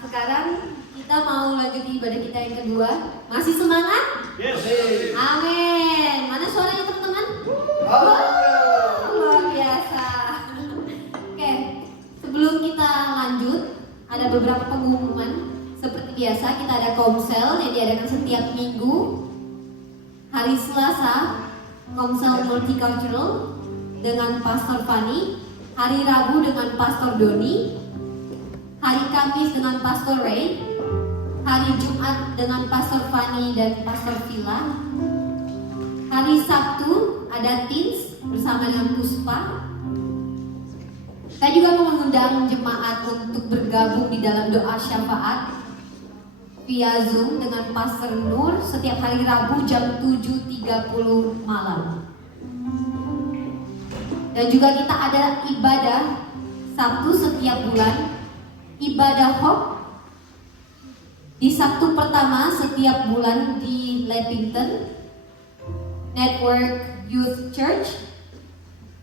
sekarang kita mau lanjut ibadah kita yang kedua. Masih semangat? Yes. Amin. Mana suaranya teman-teman? Luar biasa. Oke, sebelum kita lanjut, ada beberapa pengumuman. Seperti biasa kita ada komsel yang diadakan setiap minggu. Hari Selasa, komsel multicultural dengan Pastor Fanny. Hari Rabu dengan Pastor Doni. Hari Kamis dengan Pastor Ray. Hari Jumat dengan Pastor Fanny dan Pastor Villa. Hari Sabtu ada Teens bersama dengan Puspa. Saya juga mau mengundang jemaat untuk bergabung di dalam doa syafaat via Zoom dengan Pastor Nur setiap hari Rabu jam 7.30 malam. Dan juga kita ada ibadah Sabtu setiap bulan, ibadah Hope di Sabtu pertama setiap bulan di Leppington Network Youth Church,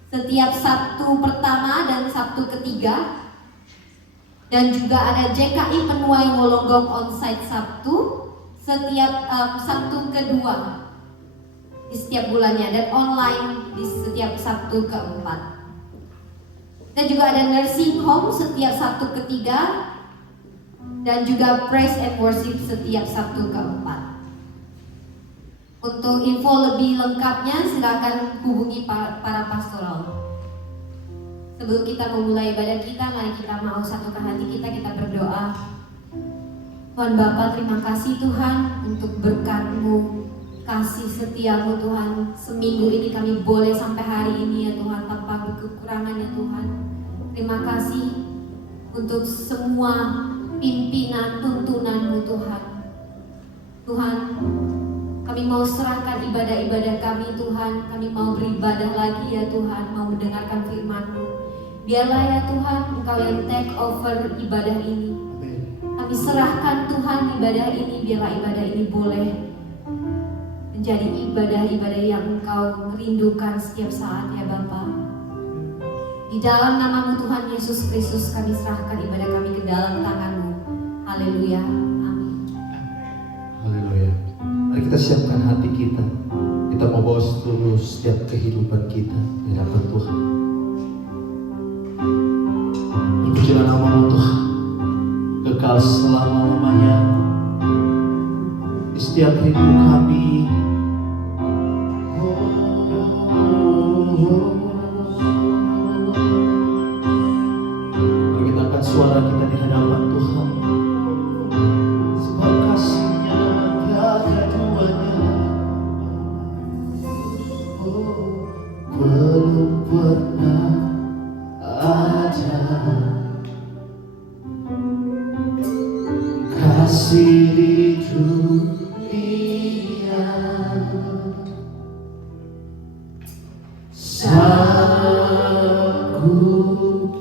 setiap Sabtu pertama dan Sabtu ketiga. Dan juga ada JKI Penuai Wolonggong onsite Sabtu setiap Sabtu kedua di setiap bulannya, dan online di setiap Sabtu keempat. Dan juga ada nursing home setiap Sabtu ketiga, dan juga praise and worship setiap Sabtu keempat. Untuk info lebih lengkapnya silakan hubungi para pastoral. Sebelum kita memulai ibadah kita, mari kita mau satukan hati kita berdoa. Tuhan Bapa, terima kasih Tuhan untuk berkat-Mu, kasih setia-Mu Tuhan. Seminggu ini kami boleh sampai hari ini ya Tuhan, tanpa kekurangan ya Tuhan. Terima kasih untuk semua pimpinan tuntunan-Mu Tuhan. Tuhan, kami mau serahkan ibadah-ibadah kami Tuhan. Kami mau beribadah lagi ya Tuhan, mau mendengarkan firman-Mu. Biarlah ya Tuhan, Engkau yang take over ibadah ini. Kami serahkan Tuhan ibadah ini, biarlah ibadah ini boleh menjadi ibadah-ibadah yang Engkau rindukan setiap saat ya Bapa. Di dalam nama-Mu Tuhan Yesus Kristus kami serahkan ibadah kami ke dalam tangan-Mu. Haleluya, amin. Haleluya. Mari kita siapkan hati kita. Kita mau bawa seluruh setiap kehidupan kita di hadapan Tuhan. Berpujilah nama-Mu Tuhan, kekal selama-lamanya di setiap hidup kami. Mari kita angkat suara kita di hadapan Tuhan. Sebab kasih-Nya tiada duanya, belum pernah ada. Kasih di dunia sanggup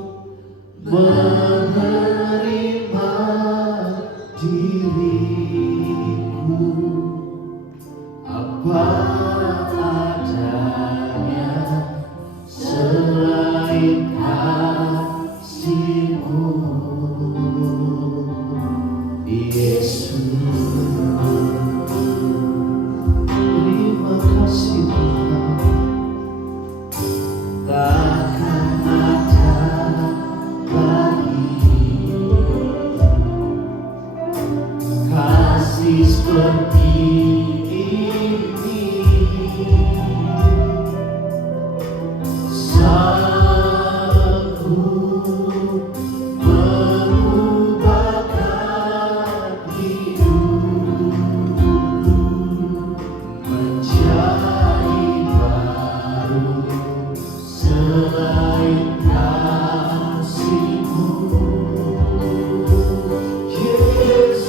menerima diriku apa adanya selain kasih-Mu, Yesus. Terima kasih Tuhan. Takkan ada lagi kasih seperti ini. Sanggup mengubahkan hidup menjadi baru selain kasih-Mu, Yesus.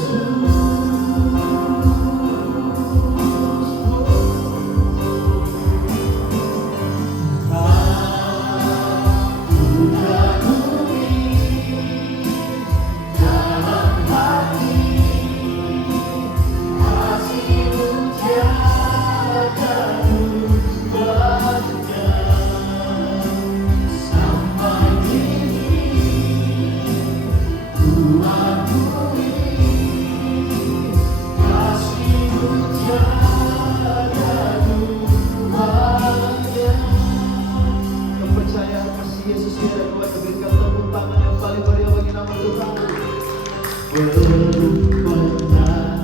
belum pernah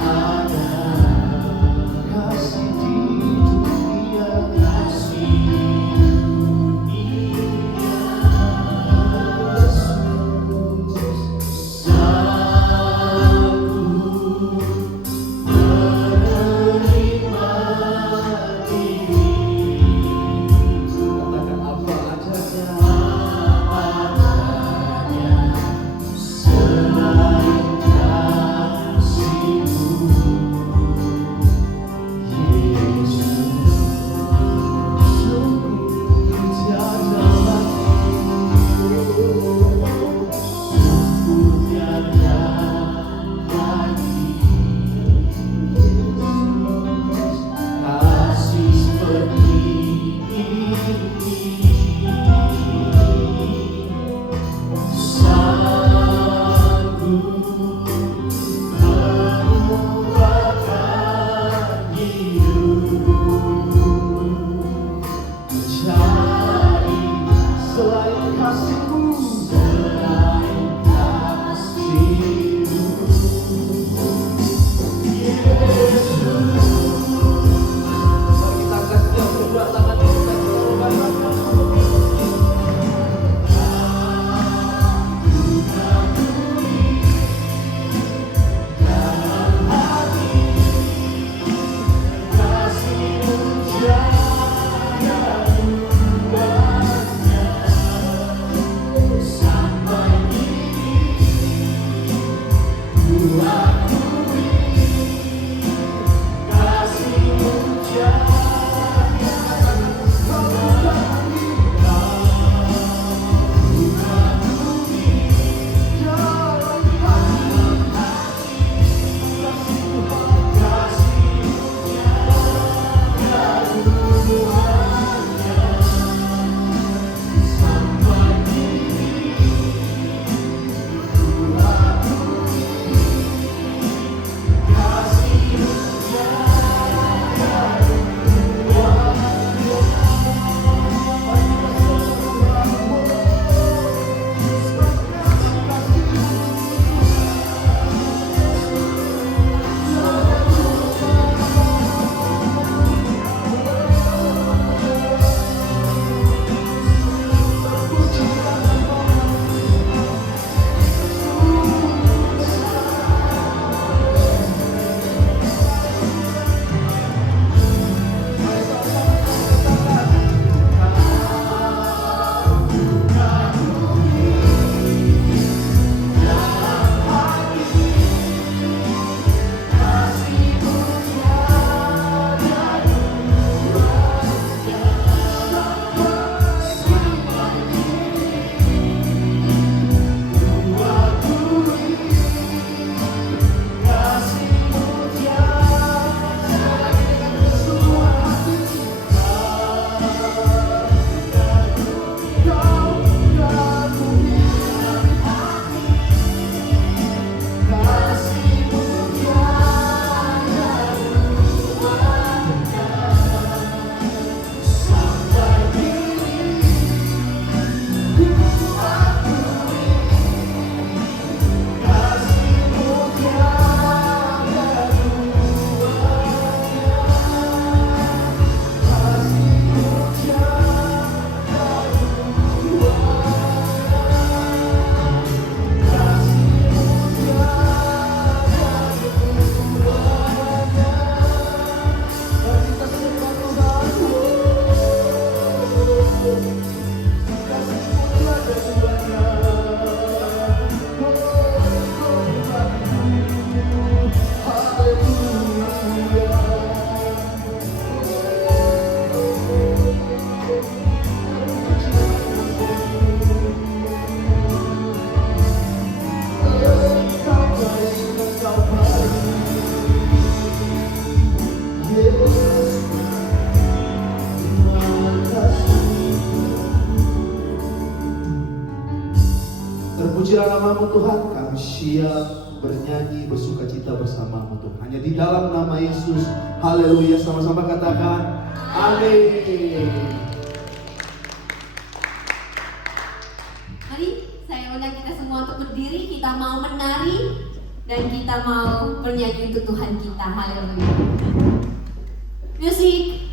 ada kasih di dunia, kasih dunia Yesus sanggup menerima diriku. Katakan apa adanya selain kasih-Mu, Yesus. Sungguh tiada lagi, sungguh tiada lagi kasih seperti ini. Sanggup mengubahkan hidup, mencari selain kasih-Mu, selain kasih-Mu, Yesus. Mari kita angkat setiap kedua tangan kita ubahkan. Terpujilah nama-Mu Tuhan, kami siap bernyanyi, bersuka cita bersama-Mu Tuhan. Hanya di dalam nama Yesus, haleluya, sama-sama katakan, amin. Mari saya undang kita semua untuk berdiri, kita kita mau menari dan kita mau bernyanyi untuk Tuhan kita. Haleluya. Musik.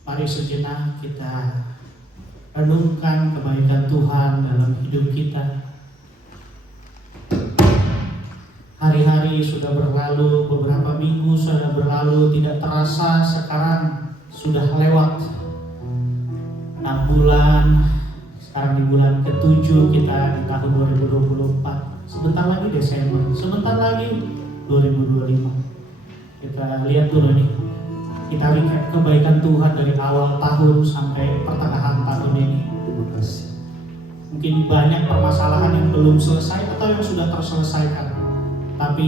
Mari sejenak kita renungkan kebaikan Tuhan dalam hidup kita. Hari-hari sudah berlalu, beberapa minggu sudah berlalu, tidak terasa sekarang sudah lewat 6 bulan. Sekarang di bulan ke-7 kita di tahun 2024. Sebentar lagi Desember, sebentar lagi 2025. Kita lihat dulu nih. Kita lihat kebaikan Tuhan dari awal tahun sampai pertengahan tahun ini. Terima kasih. Mungkin banyak permasalahan yang belum selesai atau yang sudah terselesaikan. Tapi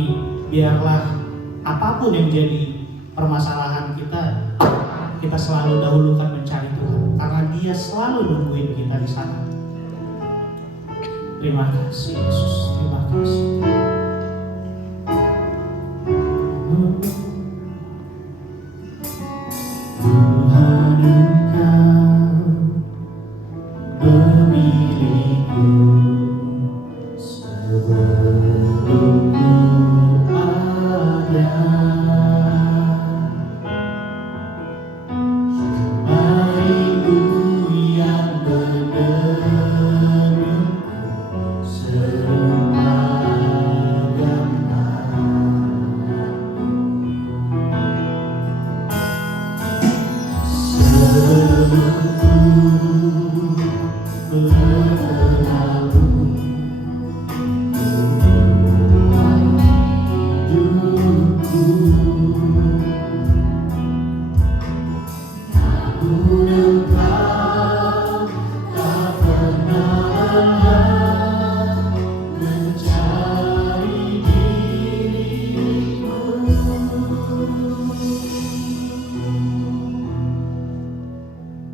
biarlah apapun yang jadi permasalahan kita selalu dahulukan mencari Tuhan, karena Dia selalu nungguin kita di sana. Terima kasih Yesus, terima kasih. Tuhan Engkau memilihku sebelum ku ada. Jemarimu yang menerimku serembagan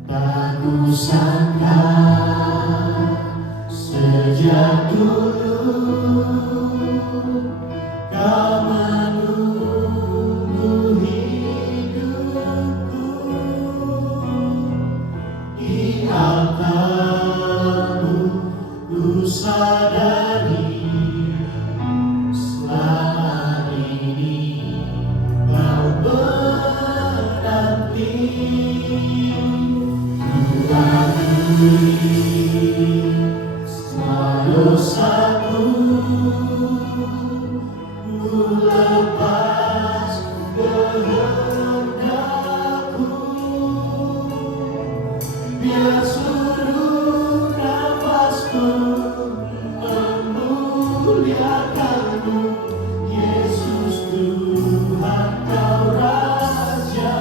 Aku sangka sejak dulu Kau menunggu hidupku di altarmu. Ku sadari selama ini Kau menanti. Semua dosaku ku lepas kehendakku, biar seluruh nafasku memuliakanmu. Yesus Tuhan, Kau Rajaku.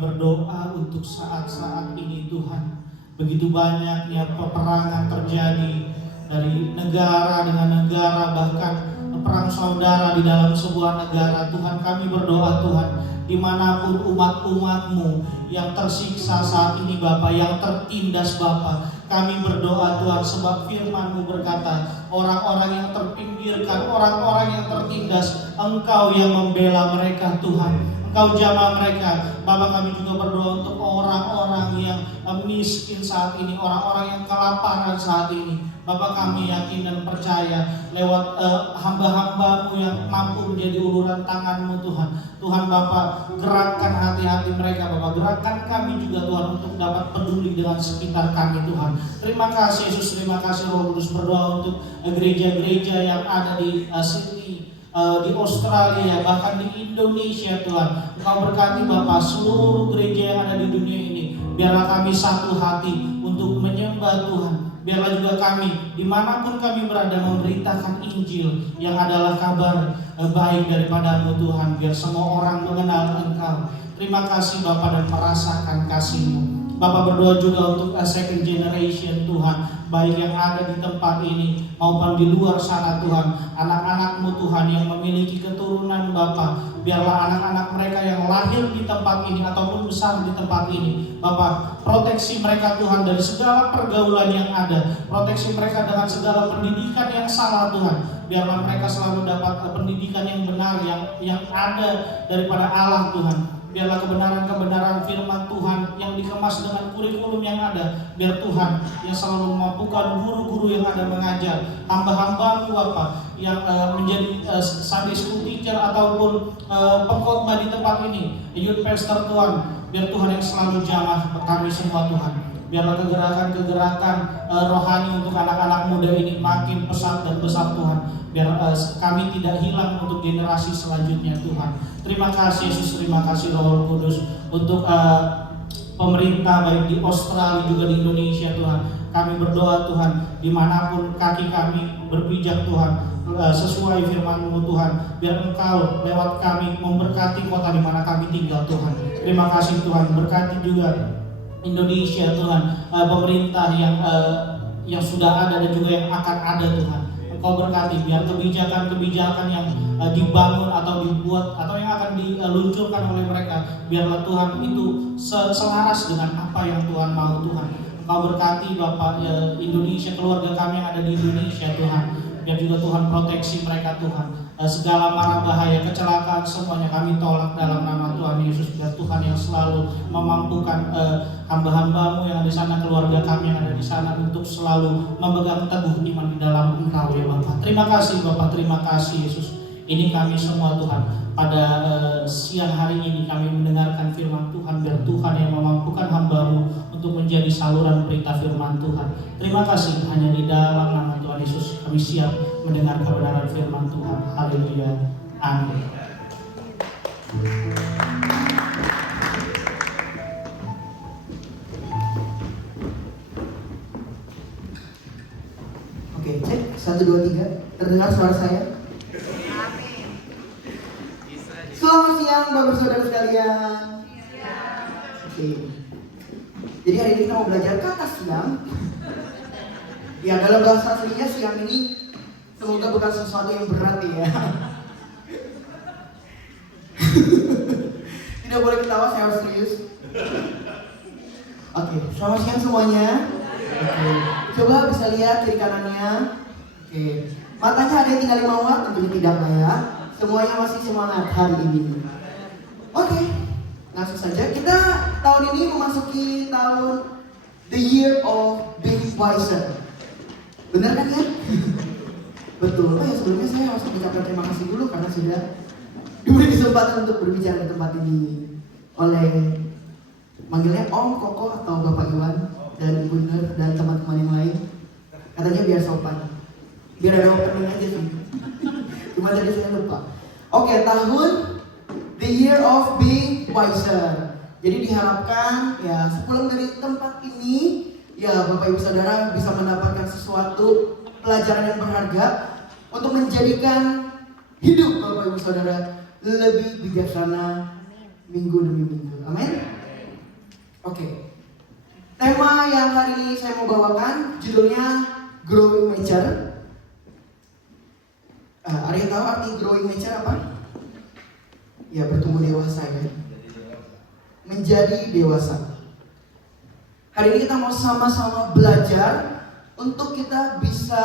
berdoa untuk saat-saat ini Tuhan. Begitu banyaknya peperangan terjadi dari negara dengan negara, bahkan perang saudara di dalam sebuah negara. Tuhan, kami berdoa Tuhan, dimanapun umat-umat-Mu yang tersiksa saat ini Bapa, yang tertindas Bapa, kami berdoa Tuhan, sebab firman-Mu berkata, orang-orang yang terpinggirkan, orang-orang yang tertindas, Engkau yang membela mereka Tuhan. Engkau jamah mereka. Bapa, kami juga berdoa untuk orang-orang yang miskin saat ini, orang-orang yang kelaparan saat ini. Bapa, kami yakin dan percaya lewat hamba-hamba-Mu yang mampu menjadi uluran tangan-Mu Tuhan. Tuhan Bapa, gerakkan hati-hati mereka Bapa, gerakkan kami juga Tuhan untuk dapat peduli dengan sekitar kami Tuhan. Terima kasih Yesus, terima kasih Roh Kudus. Berdoa untuk gereja-gereja yang ada di Sydney, di Australia, bahkan di Indonesia Tuhan. Engkau berkati Bapa seluruh gereja yang ada di dunia ini. Biarlah kami satu hati untuk menyembah Tuhan. Biarlah juga kami dimanapun kami berada memberitakan Injil yang adalah kabar baik daripada-Mu Tuhan. Biar semua orang mengenal Engkau. Terima kasih Bapa dan merasakan kasih-Mu. Bapak berdoa juga untuk second generation Tuhan, baik yang ada di tempat ini maupun di luar sana Tuhan. Anak-anak-Mu Tuhan yang memiliki keturunan Bapak, biarlah anak-anak mereka yang lahir di tempat ini ataupun besar di tempat ini, Bapak, proteksi mereka Tuhan dari segala pergaulan yang ada, proteksi mereka dengan segala pendidikan yang salah Tuhan. Biarlah mereka selalu dapat pendidikan yang benar, yang ada daripada Allah Tuhan. Biarlah kebenaran-kebenaran firman Tuhan yang dikemas dengan kurikulum yang ada. Biar Tuhan yang selalu memampukan guru-guru yang ada mengajar, hamba-hamba-Mu Bapa yang menjadi Sunday school teacher ataupun pengkhotbah di tempat ini, youth pastor Tuhan. Biar Tuhan yang selalu jamah kami semua Tuhan. Biarlah kegerakan-kegerakan rohani untuk anak-anak muda ini makin pesat dan besar Tuhan. Biar kami tidak hilang untuk generasi selanjutnya Tuhan. Terima kasih Yesus, terima kasih Roh Kudus untuk pemerintah baik di Australia juga di Indonesia Tuhan. Kami berdoa Tuhan, dimanapun kaki kami berpijak Tuhan, sesuai firman-Mu Tuhan, biar Engkau lewat kami memberkati kota di mana kami tinggal Tuhan. Terima kasih Tuhan, berkati juga Indonesia Tuhan, pemerintah yang sudah ada dan juga yang akan ada Tuhan. Engkau berkati biar kebijakan-kebijakan yang dibangun atau dibuat atau yang akan diluncurkan oleh mereka, biarlah Tuhan itu selaras dengan apa yang Tuhan mau Tuhan. Engkau berkati Bapak Indonesia, keluarga kami yang ada di Indonesia Tuhan. Biar juga Tuhan proteksi mereka Tuhan. Segala mara bahaya, kecelakaan semuanya kami tolak dalam nama Tuhan Yesus. Biar Tuhan yang selalu memampukan hamba-hamba-Mu yang ada di sana, keluarga kami yang ada di sana untuk selalu memegang teguh iman di dalam Engkau ya Bapak. Terima kasih Bapak, terima kasih Yesus. Ini kami semua Tuhan, pada siang hari ini kami mendengarkan firman Tuhan. Biar Tuhan yang memampukan hamba-Mu untuk menjadi saluran berita firman Tuhan. Terima kasih, hanya di dalam nama Tuhan Yesus kami siap mendengar kebenaran firman Tuhan. Haleluya, amin. Oke, cek 1, 2, 3. Terdengar suara saya? Selamat siang Bapak Saudara sekalian. Oke. Jadi hari ini kita mau belajar kata siang. Ya, dalam bahasa aslinya siang ini semoga bukan sesuatu yang berat ya. Tidak boleh ketawa, saya harus serius. Oke, selamat siang semuanya. Oke, coba bisa lihat kiri kanannya. Oke, matanya ada yang tinggal 5 watt, tentunya tidak lah ya. Semuanya masih semangat hari ini. Oke, langsung saja. Kita tahun ini memasuki tahun the year of being wiser. Benar kan ya? Betul. Oh ya, sebelumnya saya harus mengucapkan terima kasih dulu karena sudah diberi kesempatan untuk berbicara di tempat ini oleh manggilnya Om, Koko, atau Bapak Iwan dan Ibu Nur dan teman-teman yang lain. Katanya biar sopan, biar ada opening aja sih. Cuma tadi saya lupa. Oke, tahun the year of being wiser. Jadi diharapkan ya sepulang dari tempat ini ya Bapak Ibu Saudara bisa mendapatkan sesuatu pelajaran yang berharga untuk menjadikan hidup Bapak Ibu Saudara lebih bijaksana minggu demi minggu. Amin. Oke. Tema yang hari ini saya mau bawakan judulnya Growing Mature. Ada yang tahu arti growing mature apa? Ya, bertumbuh dewasa ya. Menjadi dewasa. Hari ini kita mau sama-sama belajar untuk kita bisa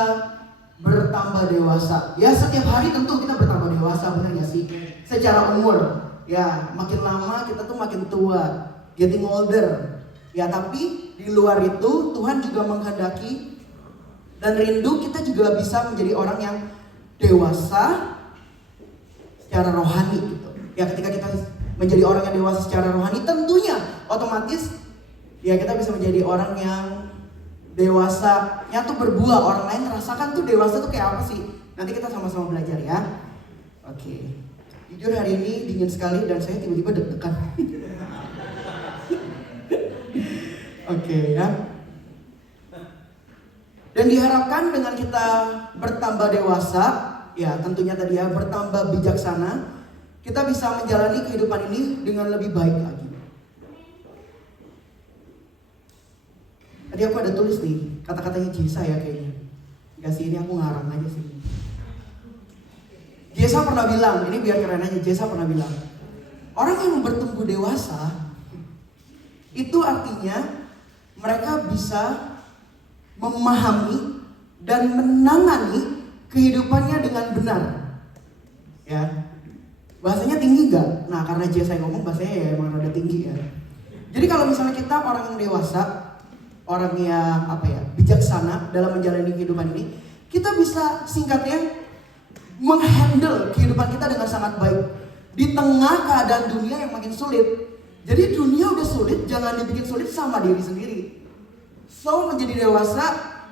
bertambah dewasa. Ya, setiap hari tentu kita bertambah dewasa, benar gak sih? Secara umur. Ya, makin lama kita tuh makin tua, getting older. Ya, tapi di luar itu Tuhan juga menghendaki dan rindu kita juga bisa menjadi orang yang dewasa secara rohani gitu. Ya, ketika kita menjadi orang yang dewasa secara rohani, tentunya otomatis ya kita bisa menjadi orang yang dewasanya tuh berbuah. Orang lain merasakan tuh dewasa tuh kayak apa sih? Nanti kita sama-sama belajar ya. Oke. Jujur hari ini dingin sekali dan saya tiba-tiba deg-degan. Oke ya. Dan diharapkan dengan kita bertambah dewasa, ya tentunya tadi ya bertambah bijaksana, kita bisa menjalani kehidupan ini dengan lebih baik lagi. Tadi aku ada tulis nih, kata-katanya Jesa ya kayaknya. Enggak sih, ini aku ngarang aja sih. Jesa pernah bilang, ini biar keren aja, Jesa pernah bilang, orang yang bertumbuh dewasa, itu artinya mereka bisa memahami dan menangani kehidupannya dengan benar. Ya, bahasanya tinggi gak? Nah, karena Jesa yang ngomong bahasanya ya emang rada tinggi ya. Jadi kalau misalnya kita orang yang dewasa, orang yang bijaksana dalam menjalani kehidupan ini, kita bisa singkatnya menghandle kehidupan kita dengan sangat baik di tengah keadaan dunia yang makin sulit. Jadi dunia udah sulit, jangan dibikin sulit sama diri sendiri. So, menjadi dewasa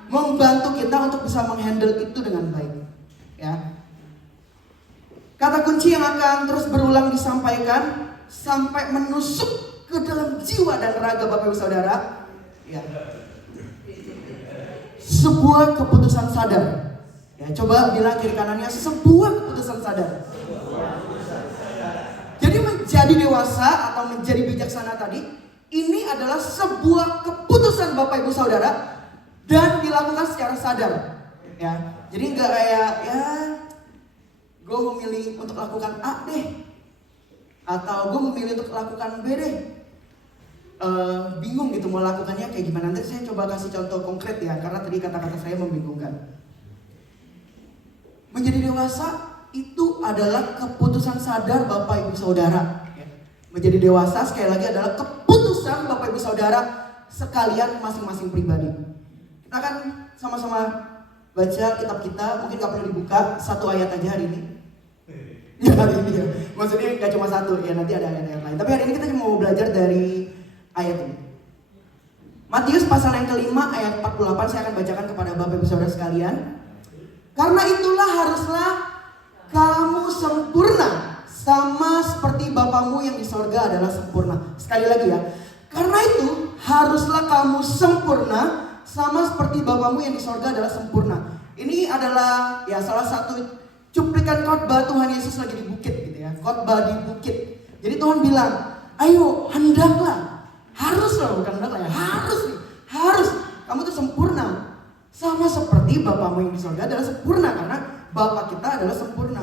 membantu kita untuk bisa menghandle itu dengan baik. Ya. Kata kunci yang akan terus berulang disampaikan sampai menusuk ke dalam jiwa dan raga Bapak Ibu Saudara. Ya. Sebuah keputusan sadar. Ya, coba bilang kiri kanannya, sebuah keputusan sadar. Jadi menjadi dewasa atau menjadi bijaksana tadi, ini adalah sebuah keputusan Bapak Ibu Saudara dan dilakukan secara sadar. Ya, jadi nggak kayak ya, gue memilih untuk lakukan A deh, atau gue memilih untuk lakukan B deh. Bingung gitu mau lakukannya kayak gimana. Nanti saya coba kasih contoh konkret ya, karena tadi kata-kata saya membingungkan. Menjadi dewasa itu adalah keputusan sadar Bapak Ibu Saudara. Menjadi dewasa sekali lagi adalah keputusan Bapak Ibu Saudara sekalian masing-masing pribadi. Kita akan sama-sama baca kitab kita, mungkin gak perlu dibuka, satu ayat aja hari ini. Ya hari ini ya, maksudnya gak cuma satu, ya nanti ada ayat-ayat lain. Tapi hari ini kita mau belajar dari ayat ini. Matius pasal yang kelima ayat 48 saya akan bacakan kepada Bapak Ibu Saudara sekalian. Karena itulah haruslah kamu sempurna sama seperti Bapamu yang di sorga adalah sempurna. Sekali lagi ya. Karena itu haruslah kamu sempurna sama seperti Bapamu yang di sorga adalah sempurna. Ini adalah ya salah satu cuplikan khotbah Tuhan Yesus lagi di bukit gitu ya. Khotbah di bukit. Jadi Tuhan bilang, ayo hendaklah, haruslah bukan hendaklah ya, harus kamu tuh sempurna sama seperti Bapamu yang di sorga adalah sempurna, karena Bapa kita adalah sempurna.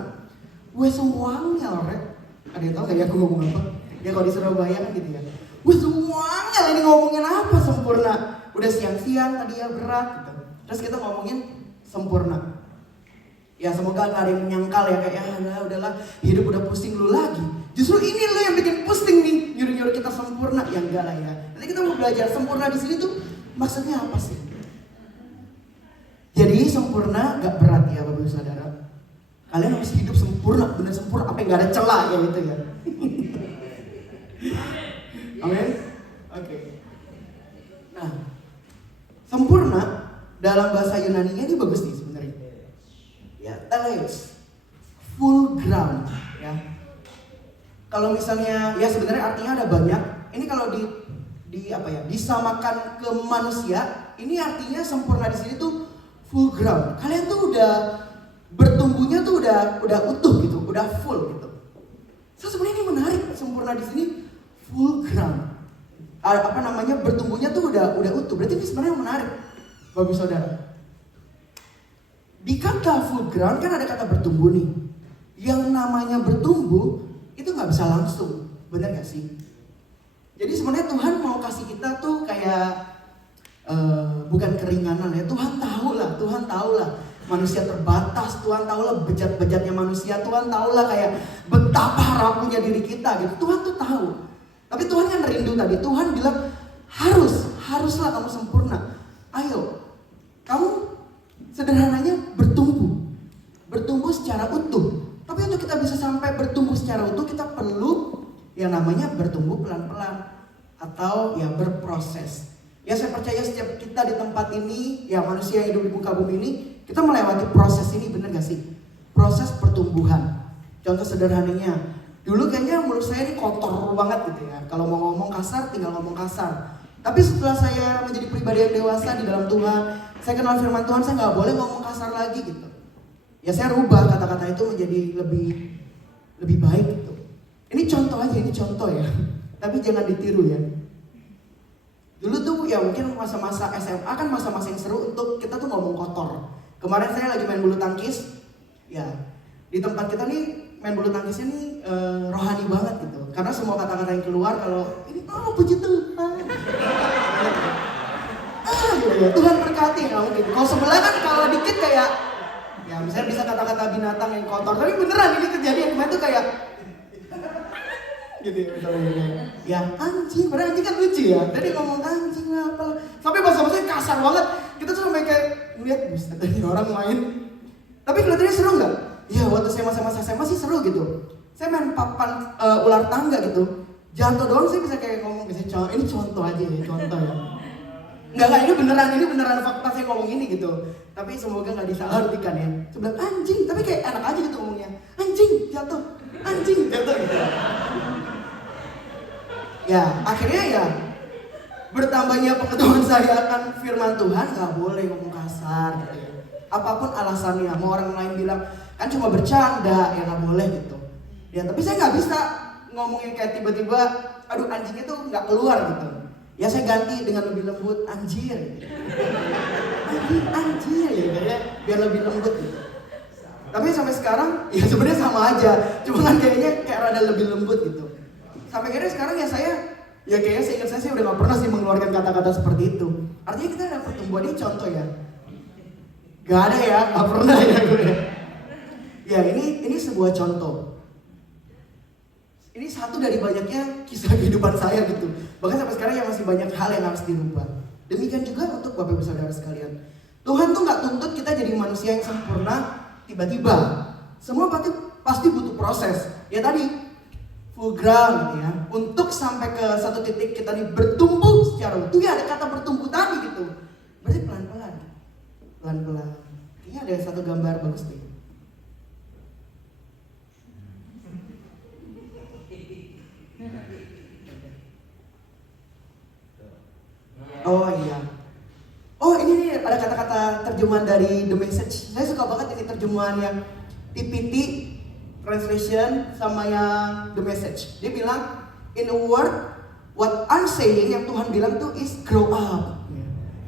Wes semuanya Rek. Ada yang tahu gak ya aku ngomong apa? Ya kalau di Surabaya kan gitu ya. Wes semuanya ini ngomongin apa sempurna? Udah siang-siang tadi ya berat gitu. Terus kita ngomongin sempurna. Ya semoga gak ada yang menyangkal ya kayak ya udahlah hidup udah pusing lu lagi. Justru ini lo yang bikin pusing nih, nyuruh-nyuruh kita sempurna. Ya enggak lah ya. Nanti kita mau belajar sempurna di sini tuh maksudnya apa sih? Jadi sempurna gak berat ya Bapak Ibu Saudara. Kalian harus hidup sempurna, benar sempurna, apa yang gak ada celah ya gitu ya. Amin. Oke. Nah, sempurna dalam bahasa Yunani-nya ini bagus nih sebenarnya. Ya, teleos, full ground. Ya. Kalau misalnya, ya sebenarnya artinya ada banyak. Ini kalau disamakan ke manusia, ini artinya sempurna di sini tuh full ground. Kalian tuh udah bertumbuhnya tuh udah utuh gitu, udah full gitu. So sebenarnya ini menarik, sempurna di sini full ground. bertumbuhnya tuh udah utuh. Berarti ini sebenarnya menarik, Bapak Saudara. Di kata full ground kan ada kata bertumbuh nih. Yang namanya bertumbuh itu nggak bisa langsung, benar gak sih? Jadi sebenarnya Tuhan mau kasih kita tuh kayak bukan keringanan ya. Tuhan tahu lah manusia terbatas, Tuhan tahu lah bejat-bejatnya manusia, Tuhan tahu lah kayak betapa rapuhnya diri kita gitu. Tuhan tuh tahu. Tapi Tuhan kan rindu tadi. Tuhan bilang haruslah kamu sempurna. Ayo, kamu sederhananya bertumbuh secara utuh. Tapi untuk kita bisa sampai bertumbuh secara utuh, kita perlu yang namanya bertumbuh pelan-pelan atau ya berproses. Ya saya percaya setiap kita di tempat ini, ya manusia yang hidup di muka bumi ini, kita melewati proses ini, bener gak sih? Proses pertumbuhan. Contoh sederhananya, dulu kayaknya mulut saya ini kotor banget gitu ya. Kalau mau ngomong kasar, tinggal ngomong kasar. Tapi setelah saya menjadi pribadi yang dewasa di dalam Tuhan, saya kenal firman Tuhan, saya gak boleh ngomong kasar lagi gitu. Ya saya rubah kata-kata itu menjadi lebih baik gitu. Ini contoh ya. Tapi jangan ditiru ya. Dulu tuh ya mungkin masa-masa SMA kan masa-masa yang seru untuk kita tuh ngomong kotor. Kemarin saya lagi main bulu tangkis. Ya, di tempat kita nih main bulu tangkisnya nih rohani banget gitu. Karena semua kata-kata yang keluar kalau ini puji Tuhan. Ya, Tuhan berkati nggak mungkin. Kalau sebelah kan kalau dikit kayak ya misalnya bisa kata-kata binatang yang kotor. Tapi beneran ini kejadian kemarin tuh kayak gitu ya misalnya. Ya anjing, padahal anjing kan lucu ya. Tadi ngomong anjing apa. Sampai bahasa-bahasanya kasar banget. Kita tuh sampai kayak ngeliat buset ini orang main. Tapi kelihatannya seru nggak? Ya waktu saya masa-masa SMA sih seru gitu. Saya main papan ular tangga gitu. Jatuh doang saya bisa kayak ngomong misalnya ini contoh aja ya, contoh ya. Enggak, ini beneran fakta saya ngomong ini gitu. Tapi semoga nggak disalahartikan ya. Sebelah anjing, tapi kayak enak aja gitu ngomongnya. Anjing jatuh gitu. Ya akhirnya ya bertambahnya pengetahuan saya akan firman Tuhan, nggak boleh ngomong kasar gitu ya. Apapun alasannya, mau orang lain bilang kan cuma bercanda, ya nggak boleh gitu. Ya tapi saya nggak bisa ngomongin kayak tiba-tiba, aduh anjingnya tuh nggak keluar gitu. Ya saya ganti dengan lebih lembut, anjir gitu. Anjir ya, biar lebih lembut gitu. Tapi sampai sekarang ya sebenarnya sama aja, cuma kan kayaknya kayak rada lebih lembut gitu. Sampai akhirnya sekarang ya kayaknya seingat saya udah gak pernah sih mengeluarkan kata-kata seperti itu. Artinya kita ada pertumbuhan, ini contoh ya. Gak ada ya, gak pernah ya gue. Ya ini sebuah contoh. Ini satu dari banyaknya kisah kehidupan saya gitu. Bahkan sampai sekarang ya masih banyak hal yang harus dirubah. Demikian juga untuk Bapak Ibu Saudara sekalian. Tuhan tuh gak tuntut kita jadi manusia yang sempurna tiba-tiba. Semua pasti butuh proses. Ya tadi full ground ya. Untuk sampai ke satu titik kita nih bertumbuh secara utuh. Ya ada kata bertumbuh tadi gitu. Berarti pelan-pelan. Kayaknya ada satu gambar bagus nih. Oh iya. Oh ini nih ada kata-kata terjemahan dari The Message. Saya suka banget ini terjemahan yang TPT translation sama yang The Message. Dia bilang, in a word, what I'm saying yang Tuhan bilang tuh is grow up.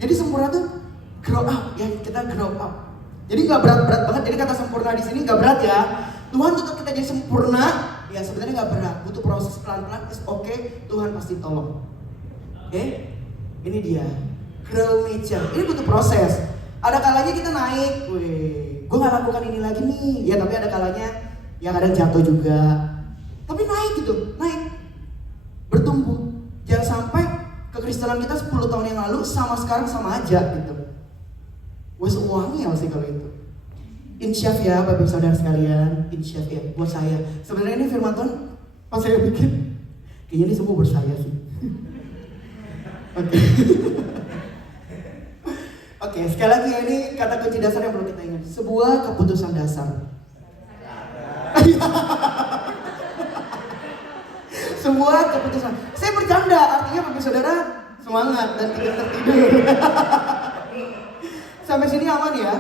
Jadi sempurna tuh grow up, ya kita grow up. Jadi nggak berat-berat banget. Jadi kata sempurna di sini nggak berat ya. Tuhan tuntut kita jadi sempurna, ya sebenarnya nggak berat. Butuh proses pelan-pelan, is okay. Tuhan pasti tolong. Oke? Ini dia, grow nature. Ini butuh proses. Ada kalanya kita naik, gue nggak lakukan ini lagi nih. Ya tapi ada kalanya yang kadang jatuh juga. Tapi naik gitu, naik. Bertumbuh. Jangan sampai kekristenan kita 10 tahun yang lalu sama sekarang sama aja gitu. Wes uangnya sih kalau itu. Insyaf ya Bapak Saudara sekalian, insyaf ya buat saya. Sebenarnya ini firman Tuhan pas saya bikin, kayaknya ini semua bersaya sih. Oke, sekali lagi ya, ini kata kunci dasar yang perlu kita ingat. Sebuah keputusan dasar. Sebuah keputusan. Saya bercanda, artinya Bapak Saudara semangat dan tidak tertidur. Sampai sini aman ya?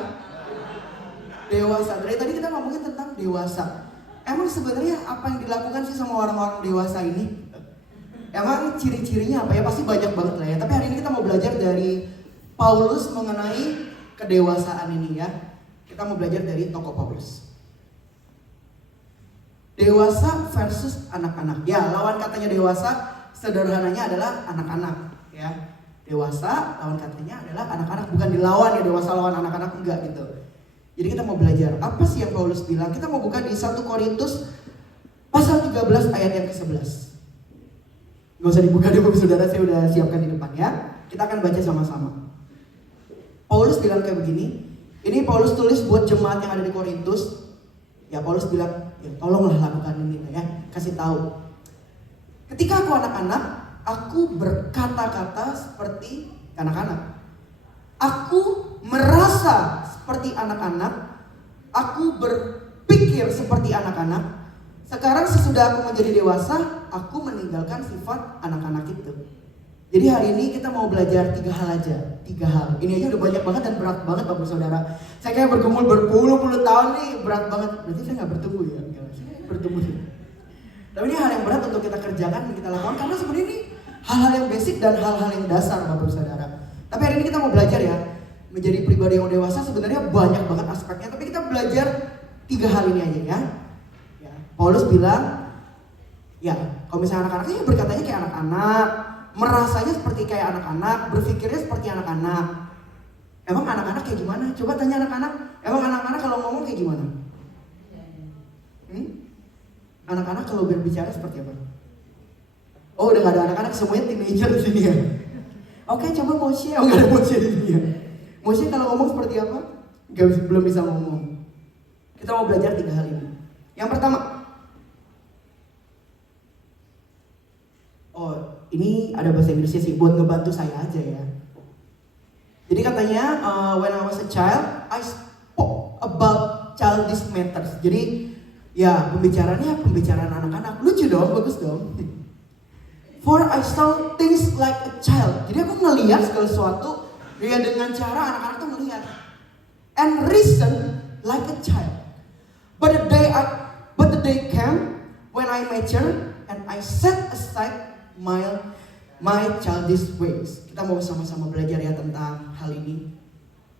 Dewasa. Dari tadi kita ngomongin tentang dewasa. Emang sebenarnya apa yang dilakukan sih sama orang-orang dewasa ini? Emang ciri-cirinya apa ya? Pasti banyak banget lah ya. Tapi hari ini kita mau belajar dari Paulus mengenai kedewasaan ini ya. Kita mau belajar dari tokoh Paulus. Dewasa versus anak-anak. Ya, lawan katanya dewasa sederhananya adalah anak-anak ya. Dewasa lawan katanya adalah anak-anak, bukan dilawan ya, dewasa lawan anak-anak enggak gitu. Jadi kita mau belajar apa sih yang Paulus bilang. Kita mau buka di 1 Korintus pasal 13 ayat yang ke-11. Gak usah dibuka deh Bapak Saudara, saya udah siapkan di depan ya. Kita akan baca sama-sama. Paulus bilang kayak begini. Ini Paulus tulis buat jemaat yang ada di Korintus. Ya Paulus bilang, ya tolonglah lakukan ini ya, kasih tahu. Ketika aku anak-anak, aku berkata-kata seperti anak-anak. Aku merasa seperti anak-anak. Aku berpikir seperti anak-anak. Sekarang sesudah aku menjadi dewasa, aku meninggalkan sifat anak-anak itu. Jadi hari ini kita mau belajar 3 hal aja. 3 hal. Ini aja udah banyak banget dan berat banget Bapak Saudara. Saya kayak bergumul berpuluh-puluh tahun nih, berat banget. Berarti saya gak bertumbuh ya? Saya bertumbuh sih. Tapi ini hal yang berat untuk kita kerjakan dan kita lakukan. Karena sebenarnya ini hal-hal yang basic dan hal-hal yang dasar Bapak Saudara. Tapi hari ini kita mau belajar ya. Menjadi pribadi yang dewasa sebenarnya banyak banget aspeknya. Tapi kita belajar 3 hal ini aja ya. Paulus bilang, ya kalau misalnya anak-anaknya berkatanya kayak anak-anak, merasanya seperti kayak anak-anak, berpikirnya seperti anak-anak. Emang anak-anak kayak gimana? Coba tanya anak-anak, emang anak-anak kalau ngomong kayak gimana? Anak-anak kalau berbicara seperti apa? Oh udah gak ada anak-anak, semuanya teenager di sini ya. Oke, coba Moshe, gak ada Moshe di sini ya. Moshe kalau ngomong seperti apa? Belum bisa ngomong. Kita mau belajar 3 hal ini. Yang pertama, ini ada bahasa Inggrisnya sih, buat ngebantu saya aja ya. Jadi katanya, when I was a child, I spoke about childish matters. Jadi, ya pembicaraan anak-anak. Lucu dong, bagus dong. For I saw things like a child. Jadi aku ngelihat segala sesuatu ya dengan cara anak-anak tuh melihat. And reason like a child. But the day came when I matured and I set aside my childish ways. Kita mau sama-sama belajar ya tentang hal ini.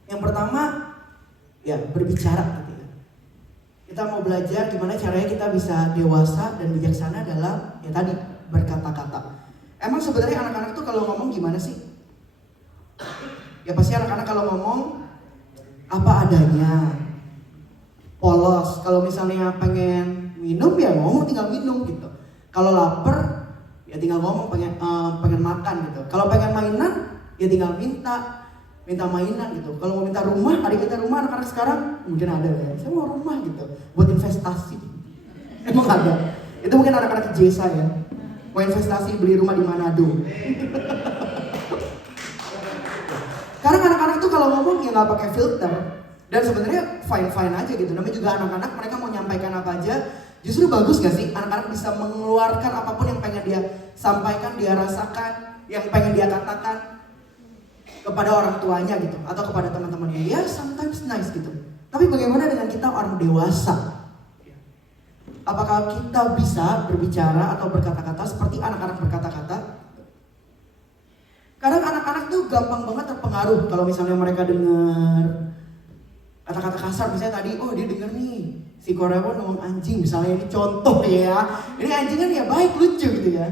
Yang pertama, ya berbicara gitu ya. Kita mau belajar gimana caranya kita bisa dewasa dan bijaksana dalam ya tadi berkata-kata. Emang sebenarnya anak-anak tuh kalau ngomong gimana sih? Ya pasti anak-anak kalau ngomong apa adanya. Polos. Kalau misalnya pengen minum ya ngomong tinggal minum gitu. Kalau lapar ya tinggal ngomong pengen makan gitu. Kalau pengen mainan ya tinggal minta mainan gitu. Kalau mau minta rumah, ada minta rumah anak-anak sekarang mungkin ada ya. Saya mau rumah gitu buat investasi. Emang ada. Itu mungkin anak-anak Jesa ya. Mau investasi beli rumah di Manado. Karena anak-anak tuh kalau ngomong ya nggak pakai filter dan sebenarnya fine aja gitu. Namanya juga anak-anak, mereka mau nyampaikan apa aja. Justru bagus gak sih anak-anak bisa mengeluarkan apapun yang pengen dia sampaikan, dia rasakan, yang pengen dia katakan kepada orang tuanya gitu atau kepada teman-temannya. Ya sometimes nice gitu. Tapi bagaimana dengan kita orang dewasa? Apakah kita bisa berbicara atau berkata-kata seperti anak-anak berkata-kata? Kadang anak-anak tuh gampang banget terpengaruh kalau misalnya mereka dengar kata-kata kasar. Misalnya tadi, oh dia denger nih si Korewon ngomong anjing, misalnya ini contoh ya. Ini anjing kan ya baik, lucu gitu ya.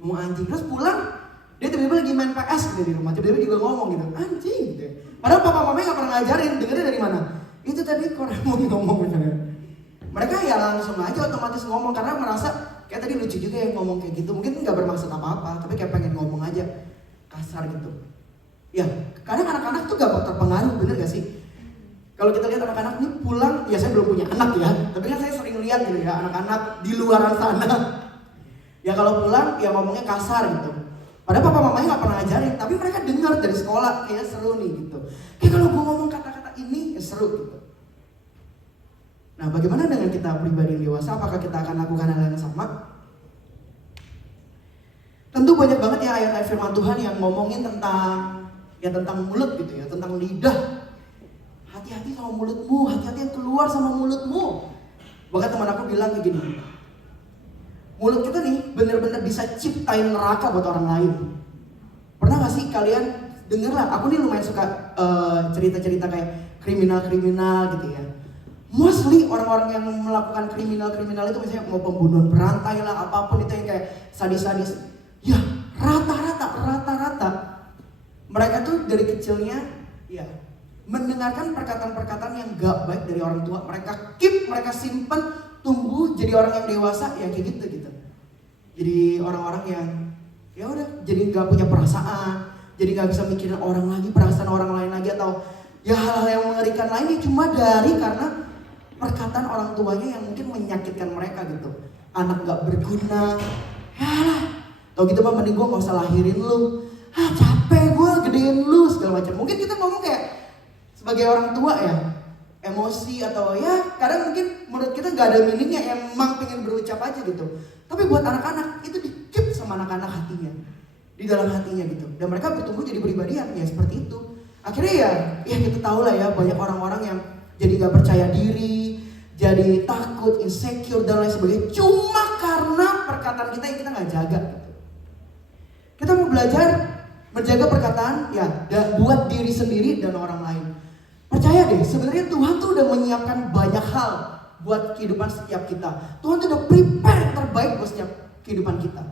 Ngomong anjing, terus pulang dia tiba-tiba lagi main PS gitu di rumah, tiba-tiba juga ngomong gitu, anjing gitu ya. Padahal papa mamanya gak pernah ngajarin, dengernya dari mana? Itu tadi Korewon ngomong misalnya. Mereka ya langsung aja otomatis ngomong karena merasa kayak tadi lucu juga yang ngomong kayak gitu. Mungkin gak bermaksud apa-apa, tapi kayak pengen ngomong aja kasar gitu. Ya, kadang anak-anak tuh gampang terpengaruh, bener gak sih? Kalau kita lihat anak-anak ini pulang, ya saya belum punya anak ya, tapi kan saya sering lihat gitu ya anak-anak di luar sana. Ya kalau pulang ya ngomongnya kasar gitu. Padahal papa mamanya nggak pernah ngajarin, tapi mereka dengar dari sekolah kayak seru nih gitu. Kayak kalau gue ngomong kata-kata ini ya seru gitu. Nah bagaimana dengan kita pribadi yang dewasa? Apakah kita akan lakukan hal yang sama? Tentu banyak banget ya ayat-ayat firman Tuhan yang ngomongin tentang mulut gitu ya, tentang lidah. Hati-hati sama mulutmu, hati-hati yang keluar sama mulutmu. Bahkan teman aku bilang kayak gini, mulut kita nih bener-bener bisa ciptain neraka buat orang lain. Pernah gak sih kalian denger lah, aku nih lumayan suka cerita-cerita kayak kriminal-kriminal gitu ya. Mostly orang-orang yang melakukan kriminal-kriminal itu misalnya mau pembunuhan berantai lah, apapun itu yang kayak sadis-sadis. Ya rata-rata mereka tuh dari kecilnya ya mendengarkan perkataan-perkataan yang gak baik dari orang tua. Mereka keep, mereka simpen, tumbuh jadi orang yang dewasa ya kayak gitu. Jadi orang-orang yang ya udah jadi gak punya perasaan, jadi gak bisa mikirin orang lagi, perasaan orang lain lagi, atau ya hal-hal yang mengerikan lainnya cuma karena perkataan orang tuanya yang mungkin menyakitkan mereka gitu. Anak gak berguna, ya lah, tau gitu mah mending gue gak usah lahirin lu, capek gue gedein lu segala macam. Mungkin kita ngomong kayak sebagai orang tua ya, emosi atau ya kadang mungkin menurut kita gak ada meaningnya, emang pengen berucap aja gitu. Tapi buat anak-anak itu di-keep sama anak-anak hatinya, di dalam hatinya gitu. Dan mereka bertumbuh jadi pribadi yang ya seperti itu. Akhirnya ya kita tahu lah ya, banyak orang-orang yang jadi gak percaya diri, jadi takut, insecure dan lain sebagainya, cuma karena perkataan kita yang kita gak jaga gitu. Kita mau belajar menjaga perkataan ya buat diri sendiri dan orang lain. Percaya deh, sebenarnya Tuhan tuh udah menyiapkan banyak hal buat kehidupan setiap kita. Tuhan tuh udah prepare yang terbaik buat setiap kehidupan kita.